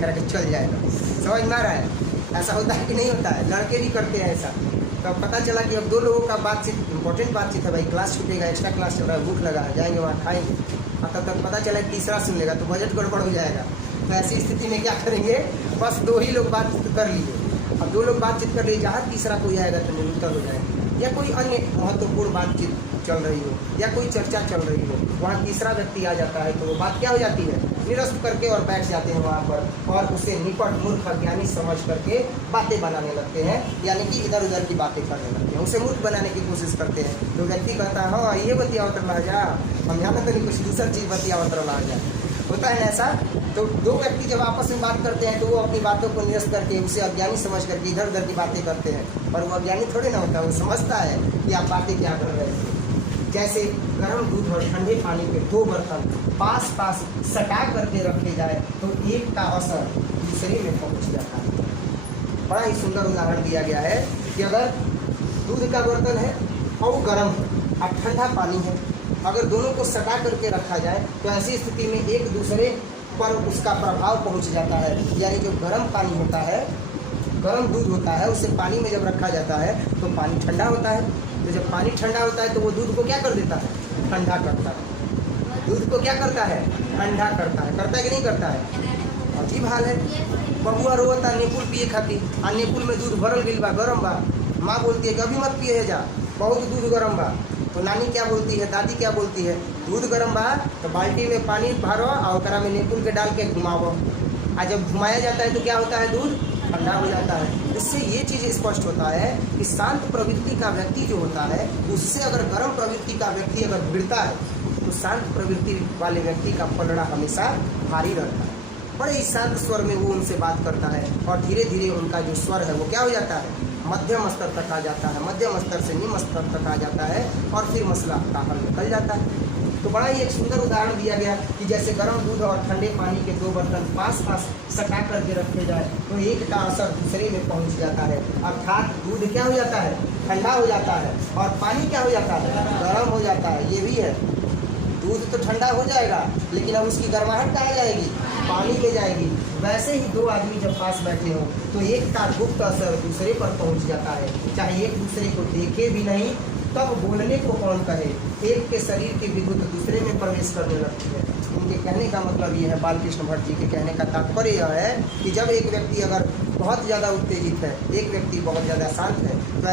करके चल जाएगा। समझ में आ रहा है? ऐसा होता है कि नहीं होता है? लड़के भी करते हैं ऐसा। तो पता चला कि अब 2 लोगों का बातचीत इंपॉर्टेंट बातचीत है, भाई क्लास छूटेगा, एक्स्ट्रा क्लास चल रहा है, भूख लगा है, जाएंगे वहाँ खाएंगे, और तब तक पता चला तीसरा सुन लेगा तो बजट गड़बड़ हो जाएगा। तो ऐसी स्थिति में क्या करेंगे, बस 2 ही लोग बातचीत कर लीजिए। अब 2 लोग बातचीत कर लीजिए, जहाँ तीसरा कोई आएगा तो निरुत्तर हो जाएगा, या कोई अन्य महत्वपूर्ण बातचीत चल रही हो या कोई चर्चा चल रही हो, वहाँ तीसरा व्यक्ति आ जाता है तो वो बात क्या हो जाती है, निरस्त करके और बैठ जाते हैं वहाँ पर और उसे निपट मूर्ख अज्ञानी समझ करके बातें बनाने लगते हैं, यानी कि इधर उधर की बातें करने लगते हैं, उसे मूर्ख बनाने की कोशिश करते हैं। तो व्यक्ति कहता है हाँ ये बतियावत रहा जा, हम यहाँ तो नहीं कुछ दूसरा चीज़ बतियावत रहा जा। होता है ना ऐसा? तो 2 व्यक्ति जब आपस में बात करते हैं तो वो अपनी बातों को निरस्त करके उसे अज्ञानी समझ करके इधर उधर की बातें करते हैं, पर वो अज्ञानी थोड़े ना होता है, वो समझता है कि आप बातें क्या कर रहे थे। जैसे गर्म दूध और ठंडे पानी के 2 बर्तन पास पास सटा करके रखे जाए तो एक का असर दूसरे में पहुंच जाता है। बड़ा ही सुंदर उदाहरण दिया गया है कि अगर दूध का बर्तन है और वो गर्म है और ठंडा पानी है, अगर दोनों को सटा करके रखा जाए तो ऐसी स्थिति में एक दूसरे पर उसका प्रभाव पहुंच जाता है। यानी जो गर्म पानी होता है, गर्म दूध होता है, उसे पानी में जब रखा जाता है तो पानी ठंडा होता है। तो जब पानी ठंडा होता है तो वो दूध को क्या कर देता है, ठंडा करता है। दूध को क्या करता है, ठंडा करता है कि नहीं करता है? अजीब हाल है। बबुआ रोता नेपुल पिए खाती, आ नेपुल में दूध भरल गई बा, गरम बा। माँ बोलती है कि अभी मत पिए जा, बहुत दूध गरम बा। तो नानी क्या बोलती है, दादी क्या बोलती है, दूध गरम बा तो बाल्टी में पानी भरो और ओकरा में नेपुल के डाल के घुमाओ। और जब घुमाया जाता है तो क्या होता है, दूध ठंडा हो जाता है। इससे ये चीज़ स्पष्ट होता है कि शांत प्रवृत्ति का व्यक्ति जो होता है उससे अगर गर्म प्रवृत्ति का व्यक्ति अगर भिड़ता है तो शांत प्रवृत्ति वाले व्यक्ति का पलड़ा हमेशा भारी रहता है। बड़े ही शांत स्वर में वो उनसे बात करता है और धीरे धीरे उनका जो स्वर है वो क्या हो जाता है, मध्यम स्तर तक आ जाता है, मध्यम स्तर से निम्न स्तर तक आ जाता है और फिर मसला का हल निकल जाता है। तो बड़ा ही एक सुंदर उदाहरण दिया गया कि जैसे गर्म दूध और ठंडे पानी के 2 बर्तन पास पास सटा करके रखे जाए तो एक का असर दूसरे में पहुंच जाता है, अर्थात दूध क्या हो जाता है, ठंडा हो जाता है और पानी क्या हो जाता है, गर्म हो जाता है। ये भी है, दूध तो ठंडा हो जाएगा लेकिन अब उसकी गर्माहट कहाँ जाएगी, पानी में जाएगी। वैसे ही 2 आदमी जब पास बैठे हों तो एक का गुप्त असर दूसरे पर पहुंच जाता है, चाहे एक दूसरे को देखे भी नहीं तब बोलने को कौन कहे, एक के शरीर की विद्युत दूसरे में प्रवेश करने लगती है। उनके कहने का मतलब ये है, बालकृष्ण भट्ट जी के कहने का तात्पर्य यह है कि जब एक व्यक्ति अगर बहुत ज़्यादा उत्तेजित है, एक व्यक्ति बहुत ज़्यादा शांत है, तो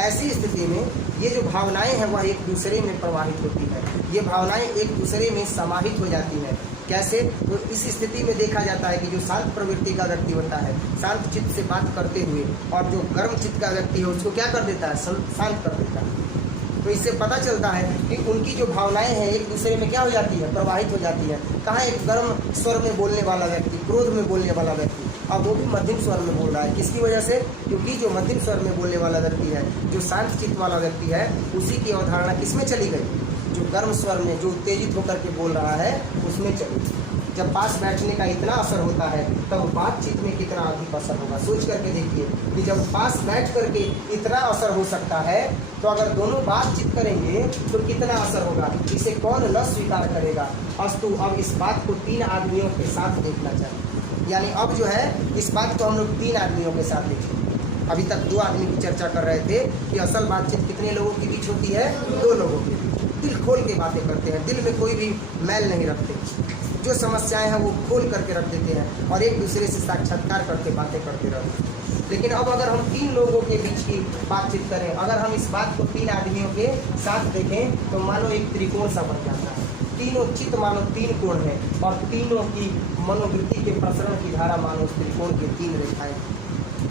ऐसी स्थिति में ये जो भावनाएं हैं वह एक दूसरे में प्रवाहित होती है, ये भावनाएं एक दूसरे में समाहित हो जाती हैं। कैसे? तो इस स्थिति में देखा जाता है कि जो शांत प्रवृत्ति का व्यक्ति होता है शांत चित्त से बात करते हुए और जो गर्म चित्त का व्यक्ति है उसको क्या कर देता है, शांत कर देता है। तो इससे पता चलता है कि उनकी जो भावनाएं हैं एक दूसरे में क्या हो जाती है, प्रवाहित हो जाती है। कहाँ एक गर्म स्वर में बोलने वाला व्यक्ति, क्रोध में बोलने वाला व्यक्ति, अब वो भी मध्यम स्वर में बोल रहा है। किसकी वजह से? क्योंकि जो मध्यम स्वर में बोलने वाला व्यक्ति है, जो शांत चित्त वाला व्यक्ति है, उसी की अवधारणा किसमें चली गई, जो गर्म स्वर में, जो उत्तेजित होकर के बोल रहा है उसमें चली। जब पास बैठने का इतना असर होता है तब बातचीत में कितना अधिक असर होगा। सोच करके देखिए कि जब पास बैठ करके इतना असर हो सकता है तो अगर दोनों बातचीत करेंगे तो कितना असर होगा, इसे कौन न स्वीकार करेगा। अस्तु अब इस बात को 3 आदमियों के साथ देखना चाहिए, यानी अब जो है इस बात को हम लोग 3 आदमियों के साथ देखें। अभी तक 2 आदमी की चर्चा कर रहे थे कि असल बातचीत कितने लोगों के बीच होती है, 2 लोगों के बीच। दिल खोल के बातें करते हैं, दिल में कोई भी मैल नहीं रखते, जो समस्याएं हैं वो खोल करके रख देते हैं और एक दूसरे से साक्षात्कार करके बातें करते रहते हैं। लेकिन अब अगर हम 3 लोगों के बीच की बातचीत करें, अगर हम इस बात को 3 आदमियों के साथ देखें तो मानो एक त्रिकोण सा बन जाता है। तीनों चित्त मानो 3 कोण है और तीनों की मनोवृत्ति के प्रसरण की धारा मानो उस त्रिकोण के 3 रेखाएं,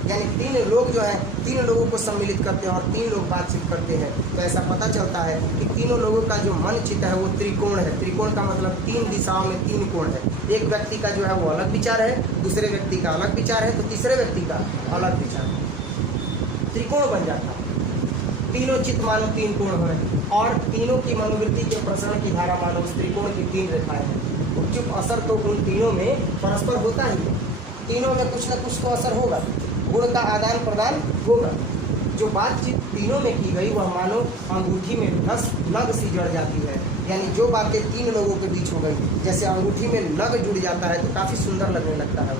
यानी 3 लोग जो हैं 3 लोगों को सम्मिलित करते हैं और 3 लोग बातचीत करते हैं। तो ऐसा पता चलता है कि तीनों लोगों का जो मन चित्त है वो त्रिकोण है। त्रिकोण का मतलब 3 दिशाओं में 3 कोण है। एक व्यक्ति का जो है वो अलग विचार है, दूसरे व्यक्ति का अलग विचार है, तो तीसरे व्यक्ति का अलग विचार है, त्रिकोण बन जाता है। तीनों चित्त मानो 3 कोण है और तीनों की मनोवृत्ति के प्रसरण की धारा मानो उस त्रिकोण की 3 रेखाएं हैं। उपयुक्त असर तो उन तीनों में परस्पर होता ही है, तीनों में कुछ न कुछ तो असर होगा, गुण का आदान प्रदान होगा। जो बातचीत तीनों में की गई वह मानो अंगूठी में नग सी जड़ जाती है, यानी जो बातें 3 लोगों के बीच हो गई, जैसे अंगूठी में नग जुड़ जाता है तो काफ़ी सुंदर लगने लगता है।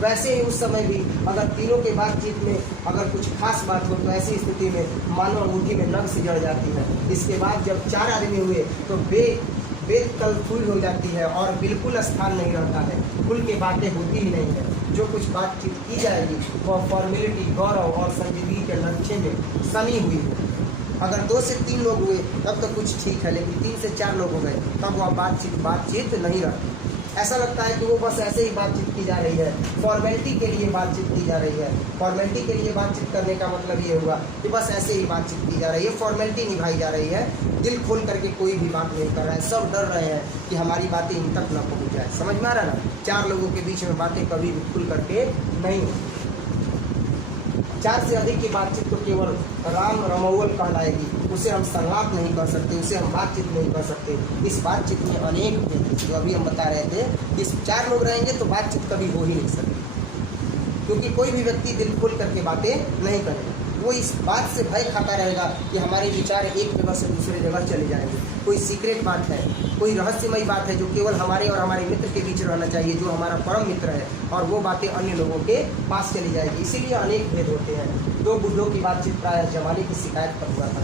वैसे ही उस समय भी अगर तीनों के बातचीत में अगर कुछ खास बात हो तो ऐसी स्थिति में मानो अंगूठी में नग सी जड़ जाती है। इसके बाद जब 4 आदमी हुए तो वेद कल फुल हो जाती है और बिल्कुल स्थान नहीं रहता है, खुल के बातें होती ही नहीं है। जो कुछ बातचीत की जाएगी वह फॉर्मेलिटी, गौरव और संजीदगी के लक्ष्य में सनी हुई है। अगर 2 से 3 लोग हुए तब तो कुछ ठीक है, लेकिन 3 से 4 लोग हो गए तब वह बातचीत नहीं रहती। ऐसा लगता है कि वो बस ऐसे ही बातचीत की जा रही है, फॉर्मेलिटी के लिए बातचीत की जा रही है। फॉर्मेलिटी के लिए बातचीत करने का मतलब ये हुआ कि बस ऐसे ही बातचीत की जा रही है, फॉर्मेलिटी निभाई जा रही है, दिल खोल करके कोई भी बात नहीं कर रहा है। सब डर रहे हैं कि हमारी बातें इन तक न पहुँच जाए। समझ में आ रहा ना? 4 लोगों के बीच में बातें कभी भी खुल करके नहीं होती। 4 से अधिक की बातचीत तो केवल राम रमौल कहलाएगी, उसे हम संलाप नहीं कर सकते, उसे हम बातचीत नहीं कर सकते। इस बातचीत में अनेक भेद, जो अभी हम बता रहे थे, इस 4 लोग रहेंगे तो बातचीत कभी हो ही नहीं सकती, क्योंकि कोई भी व्यक्ति दिल खोल करके बातें नहीं करेगा। वो इस बात से भय खाता रहेगा कि हमारे विचार एक जगह से दूसरे जगह चले जाएंगे। कोई सीक्रेट बात है, कोई रहस्यमयी बात है जो केवल हमारे और हमारे मित्र के बीच रहना चाहिए, जो हमारा परम मित्र है, और वो बातें अन्य लोगों के पास चली जाएगी। इसीलिए अनेक भेद होते हैं। 2 बूढ़ों की बातचीत प्रायः जमाने की शिकायत पर हुआ था।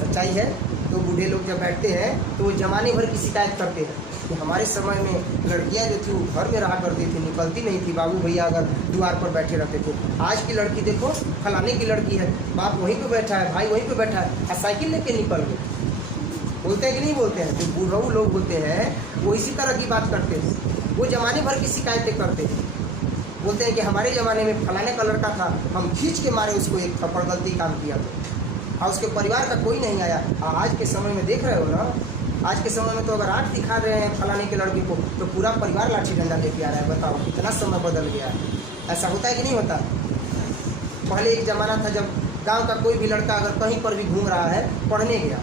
सच्चाई है, 2 बूढ़े लोग जब बैठते हैं तो वो जमाने भर की शिकायत करते हैं कि हमारे समय में लड़कियां जो थी वो घर में रहा करती थी, निकलती नहीं थी, बाबू भैया अगर द्वार पर बैठे रहते थे। आज की लड़की देखो, फलाने की लड़की है, बाप वहीं पे बैठा है, भाई वहीं पे बैठा है, और साइकिल लेके निकल गए। बोलते हैं कि नहीं बोलते हैं? जो बूढ़ऊ लोग होते हैं वो इसी तरह की बात करते हैं, वो जमाने भर की शिकायतें करते हैं। बोलते हैं कि हमारे ज़माने में फलाने का लड़का था, हम खींच के मारे उसको, एक थप्पड़ गलती काम किया तो, और उसके परिवार का कोई नहीं आया। आज के समय में देख रहे हो ना, आज के समय में तो अगर आँख दिखा रहे हैं फलाने के लड़के को तो पूरा परिवार लाठी डंडा लेके आ रहा है। बताओ कितना समय बदल गया है। ऐसा होता है कि नहीं होता? पहले एक ज़माना था जब गांव का कोई भी लड़का अगर कहीं पर भी घूम रहा है, पढ़ने गया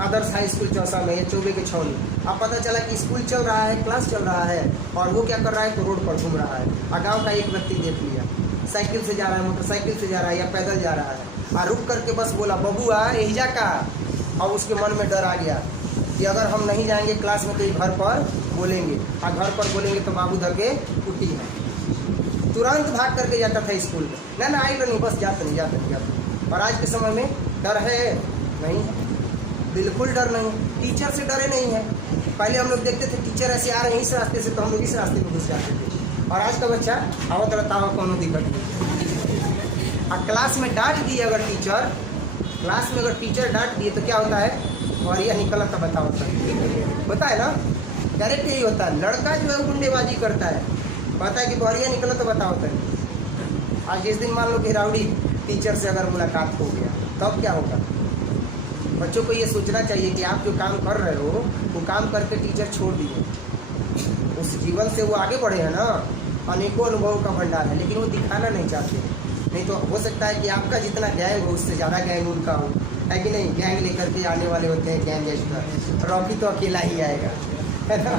आदर्श हाई स्कूल चौसा में या चौबे के छौनी, अब पता चला कि स्कूल चल रहा है, क्लास चल रहा है, और वो क्या कर रहा है तो रोड पर घूम रहा है, और गाँव का एक व्यक्ति देख लिया, साइकिल से जा रहा है, मोटरसाइकिल से जा रहा है या पैदल जा रहा है, और रुक करके बस बोला बबुआ एहिजा का, और उसके मन में डर आ गया कि अगर हम नहीं जाएंगे क्लास में तो ये घर पर बोलेंगे, और घर पर बोलेंगे तो बाबू धर के कुटी है। तुरंत भाग करके जाता था स्कूल में, ना आई नहीं, बस जाते नहीं। और आज के समय में डर है नहीं, बिल्कुल डर नहीं, टीचर से डरे नहीं है। पहले हम लोग देखते थे टीचर ऐसे आ रहे हैं इस रास्ते से तो हम लोग इस रास्ते में घुस जाते थे, और आज का बच्चा आवत रहता हो कोनो दिक्कत नहीं। और क्लास में डांट दिए अगर टीचर, क्लास में अगर टीचर डांट दिए तो क्या होता है, और यह निकला था बताओ होता है ना, डायरेक्ट यही होता है। लड़का जो है गुंडेबाजी करता है, पता है कि बहरिया निकला तो बताओ होता है। आज जिस दिन मान लो कि राउडी टीचर से अगर मुलाकात हो गया तब क्या होगा? बच्चों को ये सोचना चाहिए कि आप जो काम कर रहे हो वो काम करके टीचर छोड़ दिए, उस जीवन से वो आगे बढ़े हैं ना। अनेकों अनुभवों का भंडार है, लेकिन वो दिखाना नहीं चाहते। नहीं तो हो सकता है कि आपका जितना गैंग हो उससे ज़्यादा गैंग उनका हो, है कि नहीं? गैंग लेकर के आने वाले होते हैं गैंग गैंगस्टर, रॉकी तो अकेला ही आएगा, है ना?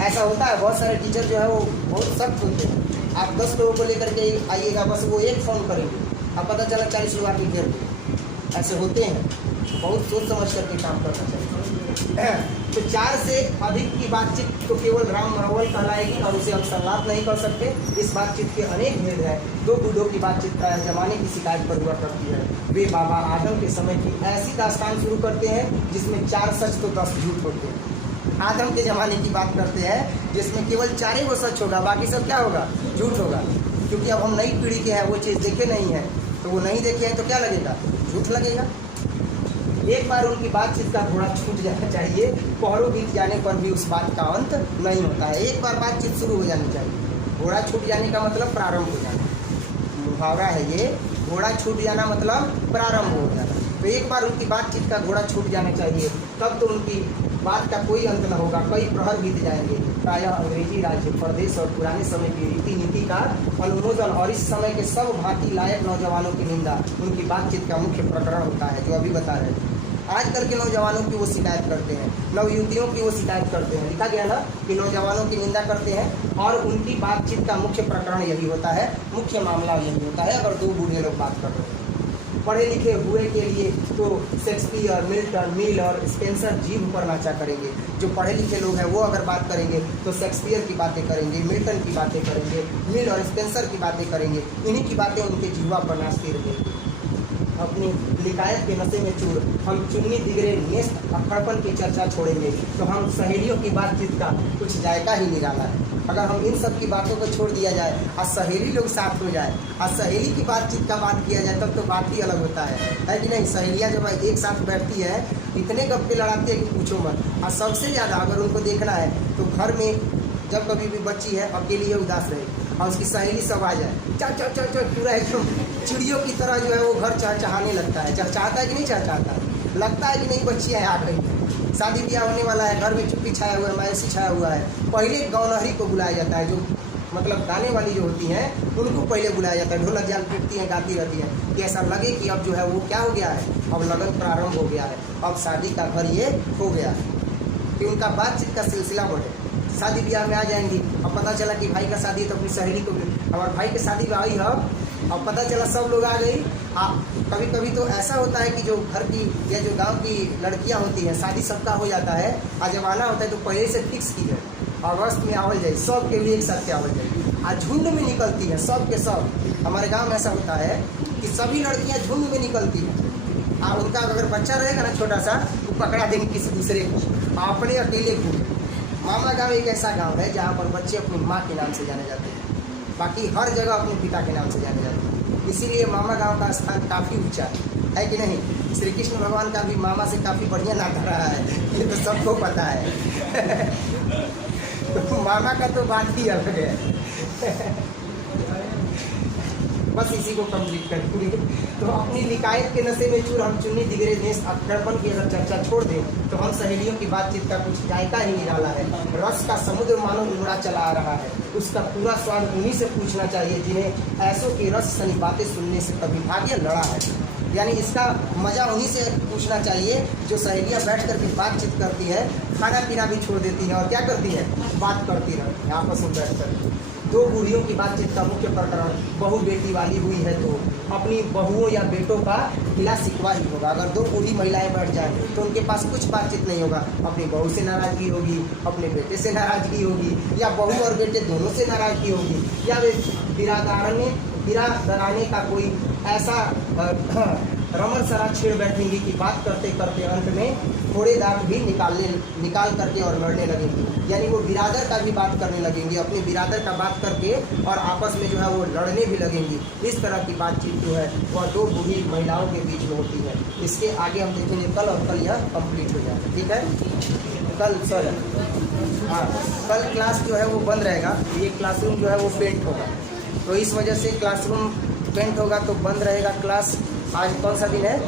ऐसा होता है। बहुत सारे टीचर जो है वो बहुत सख्त होते हैं। आप 10 लोगों को लेकर के आइएगा, बस वो एक फ़ोन करेंगे, अब पता चला 40 लोग आपके घेर में। ऐसे होते हैं, बहुत सोच समझ करके काम करना चाहिए। तो 4 से अधिक की बातचीत तो केवल राम मनोबल कहलाएगी और उसे हम संलाप नहीं कर सकते। इस बातचीत के अनेक भेद हैं। 2 बूढ़ों की बातचीत प्रायः जमाने की शिकायत पर हुआ करती है। वे बाबा आदम के समय की ऐसी दास्तान शुरू करते हैं जिसमें 4 सच तो 10 झूठ होते हैं। आदम के ज़माने की बात करते हैं जिसमें केवल 4 ही वो सच होगा, बाकी सब क्या होगा? झूठ होगा। क्योंकि अब हम नई पीढ़ी के हैं, वो चीज़ देखे नहीं हैं, तो वो नहीं देखे हैं तो क्या लगेगा, झूठ लगेगा। एक बार उनकी बातचीत का घोड़ा छूट जाना चाहिए, पहरों बीत जाने पर भी उस बात का अंत नहीं होता है। एक बार बातचीत शुरू हो जानी चाहिए। घोड़ा छूट जाने का मतलब प्रारंभ हो जाना, मुहावरा है ये, घोड़ा छूट जाना मतलब प्रारंभ हो जाना। तो एक बार उनकी बातचीत का घोड़ा छूट जाना चाहिए, तब तो उनकी बात का कोई अंत न होगा, कई प्रहर बीत जाएंगे। प्रायः अंग्रेजी राज्य प्रदेश और पुराने समय की रीति नीति का अनुमोदन और इस समय के सब भांति लायक नौजवानों की निंदा उनकी बातचीत का मुख्य प्रकरण होता है, जो अभी बता रहे थे। आजकल के नौजवानों की वो शिकायत करते हैं, नवयुवतियों की वो शिकायत करते हैं, लिखा गया ना कि नौजवानों की निंदा करते हैं और उनकी बातचीत का मुख्य प्रकरण यही होता है, मुख्य मामला यही होता है। अगर दो बूढ़े लोग बात कर रहे हैं, पढ़े लिखे हुए के लिए तो शेक्सपियर, मिल्टन, मिल और स्पेंसर जीभ पर नाचा करेंगे। जो पढ़े लिखे लोग हैं वो अगर बात करेंगे तो शेक्सपियर की बातें करेंगे, मिल्टन की बातें करेंगे, मिल और स्पेंसर की बातें करेंगे। इन्हीं की बातें उनके जीवा पर नाचती रहेंगी। अपनी लिकायत के नशे में चूर हम चुन्नी दिगरे नेस्त अखड़पन की चर्चा छोड़ेंगे, तो हम सहेलियों की बातचीत का कुछ जायका ही निराला है। अगर हम इन सब की बातों को छोड़ दिया जाए और सहेली लोग साथ हो जाए और सहेली की बातचीत का बात किया जाए, तब तो बात ही अलग होता है कि नहीं। सहेलियाँ जब एक साथ बैठती है, इतने गप्पे लड़ाती है कि पूछो मत। और सबसे ज़्यादा अगर उनको देखना है तो घर में जब कभी भी बच्ची है अकेली है, उदास रहे और उसकी सहेली सब आ जाए, चल चल चल चल, पूरा एकदम चिड़ियों की तरह जो है वो घर चहचहाने लगता है। चहचहाता है कि नहीं चहचहाता, लगता है कि नहीं बच्चियाँ आ गई हैं, शादी ब्याह होने वाला है, घर में चुप्पी छाया हुआ है, मायूसी छाया हुआ है। पहले गौनहरी को बुलाया जाता है, जो मतलब गाने वाली जो होती हैं उनको पहले बुलाया जाता है। ढोलक जाल पीटती हैं, गाती रहती हैं कि ऐसा लगे कि अब जो है वो क्या हो गया है, अब लगन प्रारंभ हो गया है, अब शादी का घर ये हो गया है, कि उनका बातचीत का सिलसिला बढ़े। शादी ब्याह में आ जाएंगी, अब पता चला कि भाई का शादी है तो अपनी सहेली को भी, हमारे भाई की शादी में आई है, अब पता चला सब लोग आ गई। कभी कभी तो ऐसा होता है कि जो घर की या जो गांव की लड़कियां होती हैं, शादी सबका हो जाता है और जब आना होता है तो पहले से फिक्स की जाए, अगस्त में आवल जाए, सब के लिए एक साथ आवल जाए, आज झुंड में निकलती है सब के सब। हमारे गाँव में ऐसा होता है कि सभी लड़कियाँ झुंड में निकलती हैं और उनका अगर बच्चा रहेगा ना छोटा सा, वो पकड़ा देंगे किसी दूसरे को, अपने अकेले को। मामा गाँव एक ऐसा गाँव है जहाँ पर बच्चे अपनी माँ के नाम से जाने जाते हैं, बाकी हर जगह अपने पिता के नाम से जाने जाते हैं। इसीलिए मामा गांव का स्थान काफ़ी ऊंचा है कि नहीं। श्री कृष्ण भगवान का भी मामा से काफ़ी बढ़िया नाता रहा है, ये तो सबको पता है। तो मामा का तो बात ही अलग है। बस इसी को कंप्लीट करेंगे। तो अपनी लिकायत के नशे में चूर हम चुन्नी दिगरे देश अखड़पन की अगर चर्चा छोड़ दें तो हम सहेलियों की बातचीत का कुछ जायका ही निराला है। रस का समुद्र मानो उमड़ा चला आ रहा है, उसका पूरा स्वाद उन्हीं से पूछना चाहिए जिन्हें ऐसों की रस सनी बातें सुनने से कभी भाग्य लड़ा है। यानी इसका मज़ा उन्हीं से पूछना चाहिए जो सहेलियाँ बैठ कर के बातचीत करती है, खाना पीना भी छोड़ देती है और क्या करती है, बात करती रहती है आपस में बैठ कर। दो बूढ़ियों की बातचीत का मुख्य प्रकरण बहू बेटी वाली हुई है तो अपनी बहुओं या बेटों का गिला शिकवा ही होगा। अगर दो बूढ़ी महिलाएं बैठ जाएं तो उनके पास कुछ बातचीत नहीं होगा, अपनी बहू से नाराज़गी होगी, अपने बेटे से नाराज़गी होगी, या बहू और बेटे दोनों से नाराज़गी होगी, या वे बिरादराने का कोई ऐसा रमन सरा छेड़ बैठेंगी कि बात करते करते अंत में थोड़े दांत भी निकाल करके और लड़ने लगेंगी। यानी वो बिरादर का भी बात करने लगेंगी, अपने बिरादर का बात करके और आपस में जो है वो लड़ने भी लगेंगी। इस तरह की बातचीत जो है वह दो बूढ़ी महिलाओं के बीच में होती है। इसके आगे हम देखेंगे कल, और कल यह कंप्लीट हो जाएगा। ठीक है, कल सर हाँ, कल क्लास जो है वो बंद रहेगा। ये क्लासरूम जो है वो पेंट होगा, तो इस वजह से क्लासरूम पेंट होगा तो बंद रहेगा क्लास। आज कौन सा दिन है?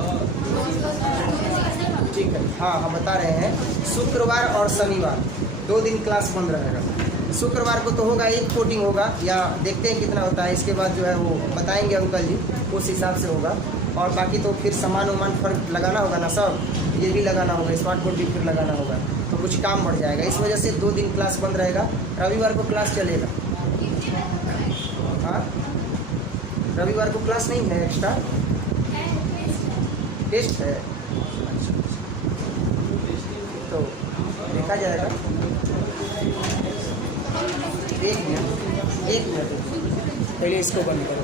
ठीक है, हाँ हम बता रहे हैं, शुक्रवार और शनिवार 2 दिन क्लास बंद रहेगा। शुक्रवार को तो होगा, एक कोटिंग होगा, या देखते हैं कितना होता है, इसके बाद जो है वो बताएंगे अंकल जी, उस हिसाब से होगा। और बाकी तो फिर सामान उमान फर्क लगाना होगा ना सब, ये भी लगाना होगा, स्मार्ट बोर्ड भी फिर लगाना होगा, तो कुछ काम बढ़ जाएगा। इस वजह से 2 दिन क्लास बंद रहेगा। रविवार को क्लास चलेगा। हाँ, रविवार को क्लास नहीं है, एक्स्ट्रा टेस्ट है, तो देखा जाएगा। एक मिनट पहले इसको बंद करो।